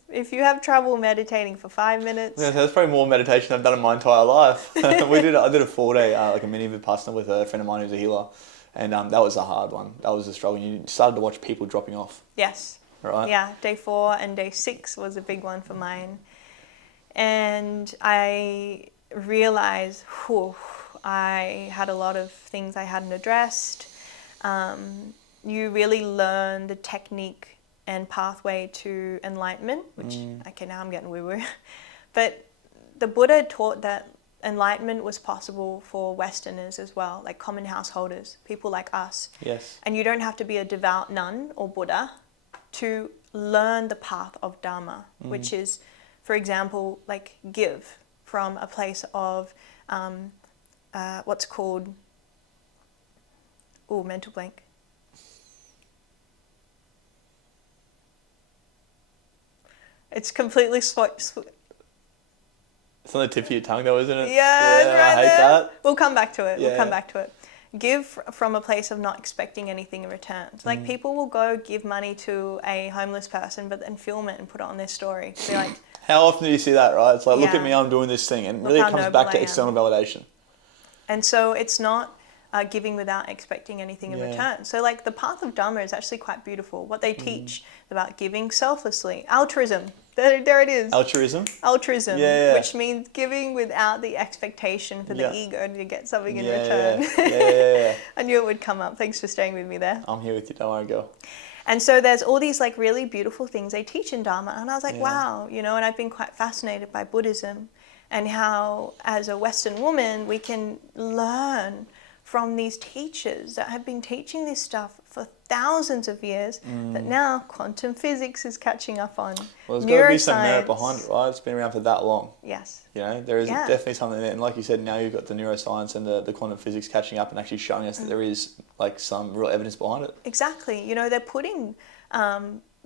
if you have trouble meditating for 5 minutes... Yeah, that's probably more meditation I've done in my entire life. I did a 4-day, like a mini Vipassana with a friend of mine who's a healer. And that was a hard one. That was a struggle. You started to watch people dropping off. Yes. Right? Yeah, day 4 and day 6 was a big one for mine. And I realized, I had a lot of things I hadn't addressed. You really learn the technique and pathway to enlightenment, which, okay, now I'm getting woo-woo. But the Buddha taught that enlightenment was possible for Westerners as well, like common householders, people like us. Yes. And you don't have to be a devout nun or Buddha to learn the path of Dharma, which is, for example, like give from a place of what's called, mental blank. It's completely It's on the tip of your tongue though, isn't it? Yeah, it's right I hate there. that. We'll come back to it. Yeah. We'll come back to it. Give from a place of not expecting anything in return. So, like, people will go give money to a homeless person, but then film it and put it on their story. Be like, how often do you see that, right? It's like, look at me, I'm doing this thing. And really it comes back to external validation. And so it's not giving without expecting anything in return. So, like, the path of Dharma is actually quite beautiful. What they teach about giving selflessly. Altruism. There it is. Altruism? Altruism, Yeah. which means giving without the expectation for the ego to get something in return. Yeah. I knew it would come up. Thanks for staying with me there. I'm here with you, don't worry, girl. And so there's all these like really beautiful things they teach in Dharma. And I was like, wow, and I've been quite fascinated by Buddhism and how as a Western woman, we can learn from these teachers that have been teaching this stuff for thousands of years that now quantum physics is catching up on. Well, there's got to be some merit behind it, right? It's been around for that long. Yes. There is definitely something there. And like you said, now you've got the neuroscience and the quantum physics catching up and actually showing us that there is like some real evidence behind it. Exactly. They're putting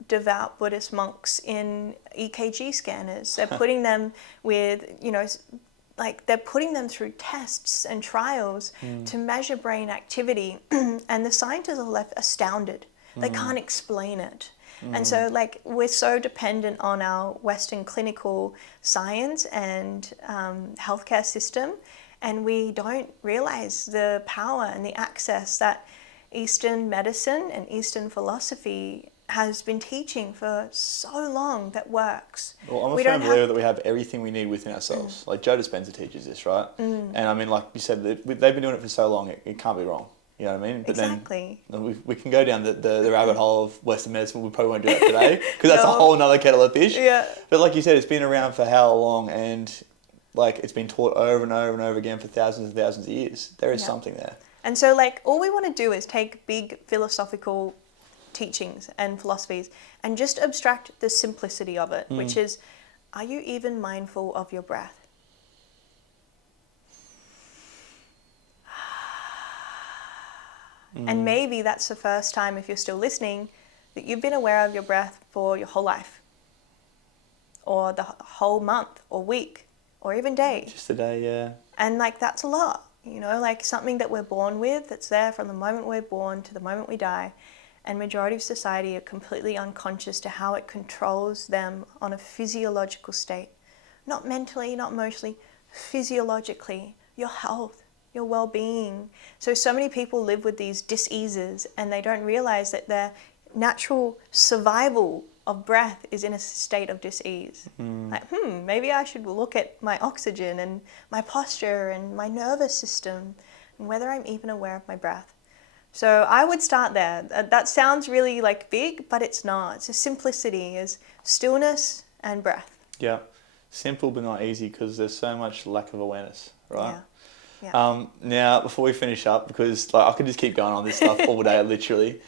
devout Buddhist monks in EKG scanners. They're putting them with, they're putting them through tests and trials to measure brain activity, and the scientists are left astounded. They can't explain it. And so, we're so dependent on our Western clinical science and healthcare system, and we don't realize the power and the access that Eastern medicine and Eastern philosophy has been teaching for so long that works. Well, I'm a firm believer that we have everything we need within ourselves. Like Joe Dispenza teaches this, right? And I mean, like you said, they've been doing it for so long, it can't be wrong. You know what I mean? But exactly. Then we can go down the rabbit hole of Western medicine. We probably won't do that today because that's a whole nother kettle of fish. Yeah. But like you said, it's been around for how long, and like it's been taught over and over and over again for thousands and thousands of years. There is something there. And so all we want to do is take big philosophical teachings and philosophies and just abstract the simplicity of it, which is, are you even mindful of your breath? And maybe that's the first time, if you're still listening, that you've been aware of your breath for your whole life, or the whole month or week or even day. Just a day, yeah. And that's a lot, something that we're born with, that's there from the moment we're born to the moment we die. And majority of society are completely unconscious to how it controls them on a physiological state. Not mentally, not emotionally, physiologically, your health, your well-being. So many people live with these diseases and they don't realize that their natural survival of breath is in a state of dis-ease. Maybe I should look at my oxygen and my posture and my nervous system and whether I'm even aware of my breath. So I would start there. That sounds really big, but it's not. It's a simplicity, is stillness and breath. Yeah, simple but not easy because there's so much lack of awareness, right? Yeah. Now, before we finish up, because I could just keep going on this stuff all day, literally.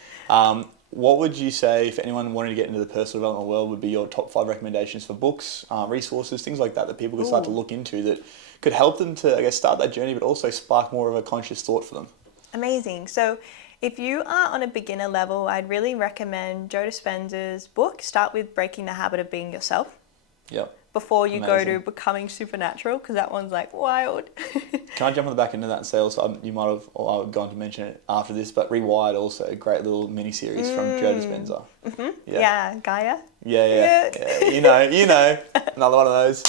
what would you say, if anyone wanted to get into the personal development world, would be your top 5 recommendations for books, resources, things like that people could start to look into that could help them to, I guess, start that journey, but also spark more of a conscious thought for them? Amazing. So if you are on a beginner level, I'd really recommend Joe Dispenza's book. Start with Breaking the Habit of Being Yourself. Yep. Before you go to Becoming Supernatural, because that one's like wild. Can I jump on the back into that and say also, you might have, or I would go on to mention it after this, but Rewired also, a great little mini-series from Joe Dispenza. Mm-hmm. Yeah, Gaia. Yeah. You know, another one of those.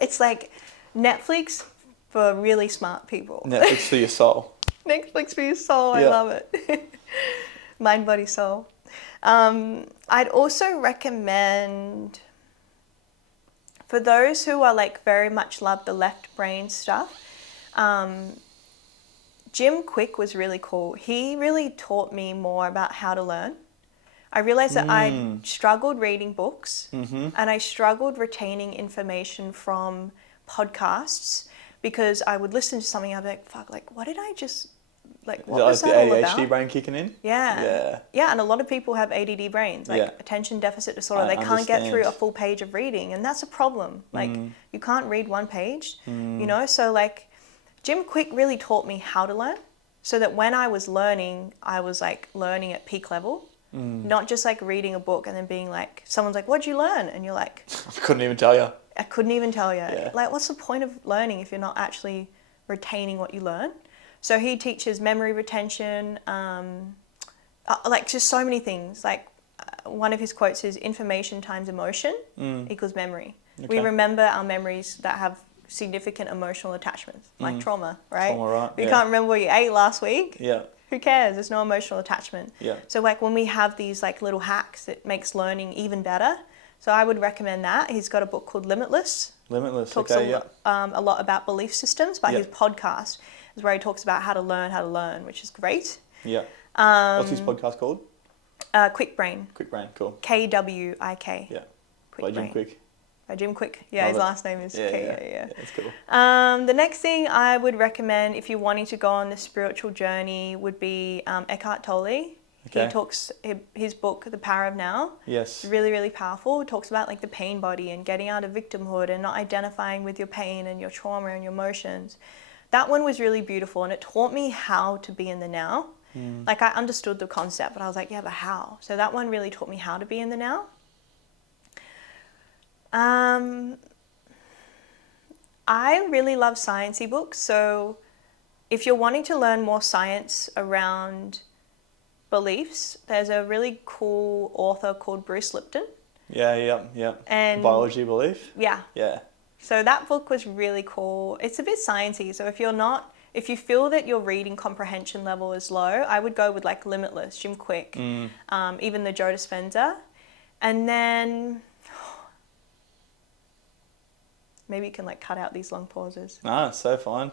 It's like Netflix for really smart people. Netflix for your soul. Netflix for your soul, I love it. Mind, body, soul. I'd also recommend, for those who are like very much love the left brain stuff, Jim Quick was really cool. He really taught me more about how to learn. I realized that I struggled reading books and I struggled retaining information from podcasts because I would listen to something and I'd be like, fuck, like, what did I just, like, what was that all about? Is that like the ADHD brain kicking in? Yeah, and a lot of people have ADD brains, like attention deficit disorder. They can't get through a full page of reading, and that's a problem. Like, you can't read one page, you know? So, like, Jim Quick really taught me how to learn so that when I was learning, I was, like, learning at peak level. Not just, like, reading a book and then being like, someone's like, what'd you learn? And you're like... I couldn't even tell you. I couldn't even tell you. Yeah. Like, what's the point of learning if you're not actually retaining what you learn? So he teaches memory retention, like just so many things. Like one of his quotes is information times emotion equals memory. Okay. We remember our memories that have significant emotional attachments, like trauma, right? Trauma, right. You can't remember what you ate last week. Yeah. Who cares? There's no emotional attachment. Yeah. So like when we have these like little hacks, it makes learning even better. So I would recommend that. He's got a book called Limitless. Talks a lot about belief systems, but his podcast is where he talks about how to learn, which is great. Yeah. What's his podcast called? Quick Brain. Quick Brain, cool. KWIK. Yeah. Quick By Jim Brain. Quick. By Jim Quick. Yeah, his last name is K. Yeah, that's cool. The next thing I would recommend if you're wanting to go on the spiritual journey would be Eckhart Tolle. Okay. He talks, his book, The Power of Now. Yes. Really, really powerful. It talks about like the pain body and getting out of victimhood and not identifying with your pain and your trauma and your emotions. That one was really beautiful and it taught me how to be in the now. Like I understood the concept, but I was like, yeah, but how? So that one really taught me how to be in the now. I really love sciencey books. So if you're wanting to learn more science around beliefs, there's a really cool author called Bruce Lipton. Yeah. And biology belief? Yeah. Yeah. So that book was really cool. It's a bit sciencey. So if you feel that your reading comprehension level is low, I would go with like Limitless, Jim Quick, even the Joe Dispenza. And then maybe you can like cut out these long pauses. Nah, it's so fine.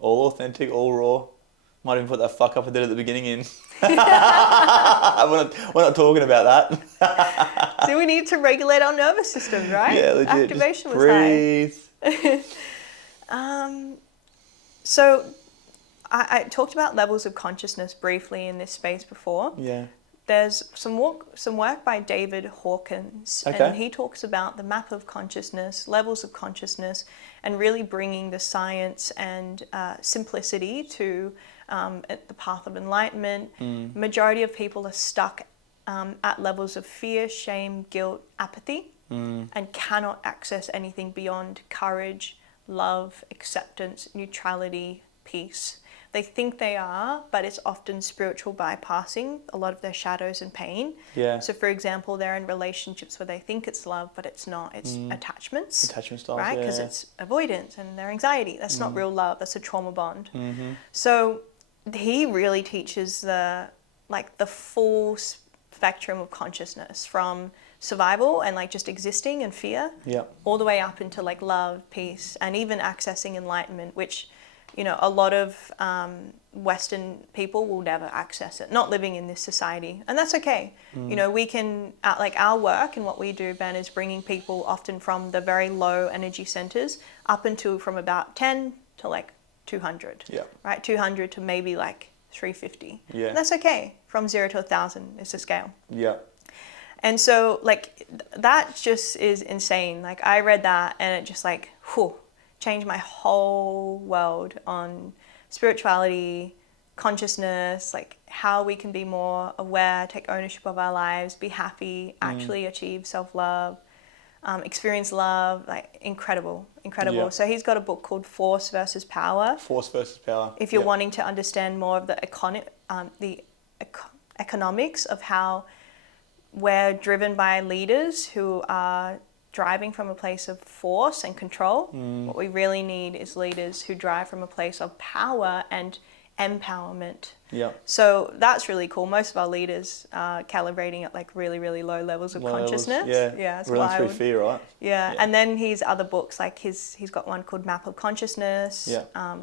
All authentic, all raw. Might even put that fuck up I did at the beginning in. We're not talking about that. So we need to regulate our nervous system, right? Yeah, legit. Activation just was high. So I talked about levels of consciousness briefly in this space before. Yeah. There's some work by David Hawkins, and he talks about the map of consciousness, levels of consciousness, and really bringing the science and simplicity to the path of enlightenment. Majority of people are stuck at levels of fear, shame, guilt, apathy, and cannot access anything beyond courage, love, acceptance, neutrality, peace. They think they are, but it's often spiritual bypassing a lot of their shadows and pain. Yeah. So, for example, they're in relationships where they think it's love, but it's not. It's attachments. Attachment styles, right? Because it's avoidance and their anxiety. That's not real love. That's a trauma bond. So he really teaches the full spectrum of consciousness from survival and like just existing and fear, all the way up into like love, peace, and even accessing enlightenment, which, you know, a lot of Western people will never access it, not living in this society. And that's okay. You know, we can, like our work and what we do, Ben, is bringing people often from the very low energy centers up into from about 10 to like 200, right? 200 to maybe like 350. Yeah. And that's okay. From 0 to 1,000 is the scale. Yeah. And so, like, that just is insane. Like, I read that and it just, like, changed my whole world on spirituality, consciousness, like how we can be more aware, take ownership of our lives, be happy, actually achieve self-love, experience love. Like, incredible. Yeah. So he's got a book called Force versus Power. Force versus power. If you're wanting to understand more of the economics of how we're driven by leaders who are driving from a place of force and control. What we really need is leaders who drive from a place of power and empowerment. Yeah. So that's really cool. Most of our leaders are calibrating at like really, really low levels of consciousness. Yeah, It's running through wild. fear, right? Yeah. And then his other books, like he's got one called Map of Consciousness,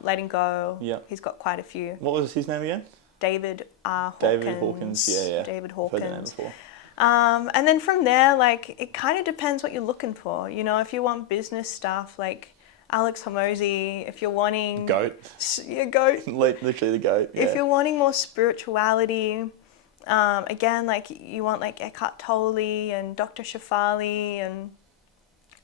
Letting Go. Yeah. He's got quite a few. What was his name again? David Hawkins. David Hawkins, yeah. David I've heard the name Hawkins. before. And then from there, like, it kind of depends what you're looking for. You know, if you want business stuff, like Alex Hormozy, if you're wanting... Goat. Yeah, goat. Literally the goat, yeah. If you're wanting more spirituality, again, like, you want, like, Eckhart Tolle and Dr. Shefali, and...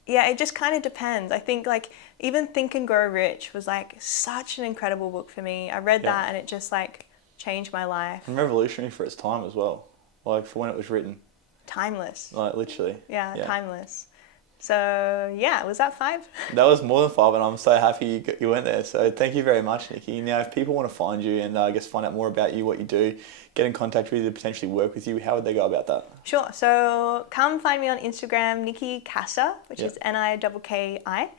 Yeah, it just kind of depends. I think, like, even Think and Grow Rich was, like, such an incredible book for me. I read that and it just, like, changed my life. And revolutionary for its time as well. Like, for when it was written. Timeless. Like, literally. Yeah, timeless. So, yeah, was that 5? That was more than 5, and I'm so happy you went there. So thank you very much, Nikki. Now, if people want to find you and I guess find out more about you, what you do, get in contact with you, potentially work with you, how would they go about that? Sure. So come find me on Instagram, Nikki Cassa, which is Nikki Cassa.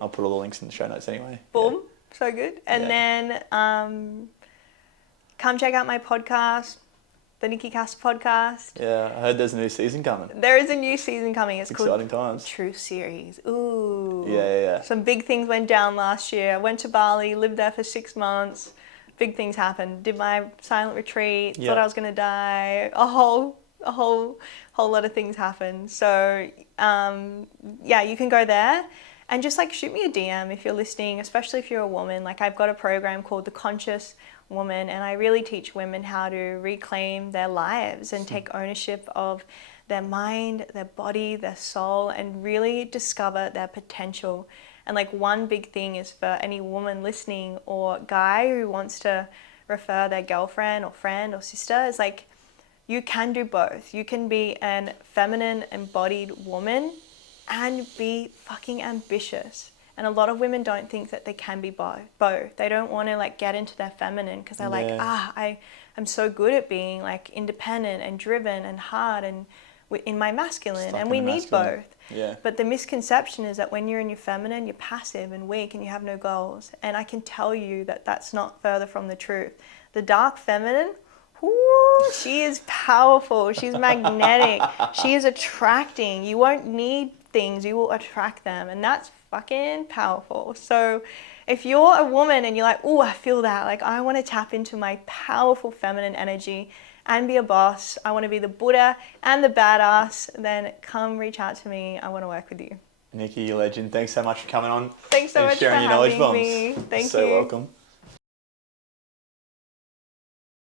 I'll put all the links in the show notes anyway. Boom. Yeah. So good. And then come check out my podcast, the Nikki Cassa Podcast. Yeah, I heard there's a new season coming. There is a new season coming. It's called Exciting times. Truth Series. Ooh. Yeah. Some big things went down last year. I went to Bali, lived there for 6 months. Big things happened. Did my silent retreat. Thought I was gonna die. A whole lot of things happened. So you can go there. And just like shoot me a DM if you're listening, especially if you're a woman. Like, I've got a program called The Conscious Woman, and I really teach women how to reclaim their lives and take ownership of their mind, their body, their soul, and really discover their potential. And like, one big thing is for any woman listening or guy who wants to refer their girlfriend or friend or sister, is like, you can do both. You can be an feminine embodied woman and be fucking ambitious. And a lot of women don't think that they can be both. They don't want to like get into their feminine because they're like, I'm so good at being like independent and driven and hard and in my masculine. And we need both. Yeah. But the misconception is that when you're in your feminine, you're passive and weak and you have no goals. And I can tell you that that's not further from the truth. The dark feminine, she is powerful. She's magnetic. She is attracting. You won't need things, you will attract them, and that's fucking powerful. So if you're a woman and you're like, I feel that, like, I want to tap into my powerful feminine energy and be a boss, I want to be the Buddha and the badass, then come reach out to me. I want to work with you. Nikki, you legend. Thanks so much for coming on. Thanks so much for sharing your knowledge having bombs. me. Thank you. So welcome.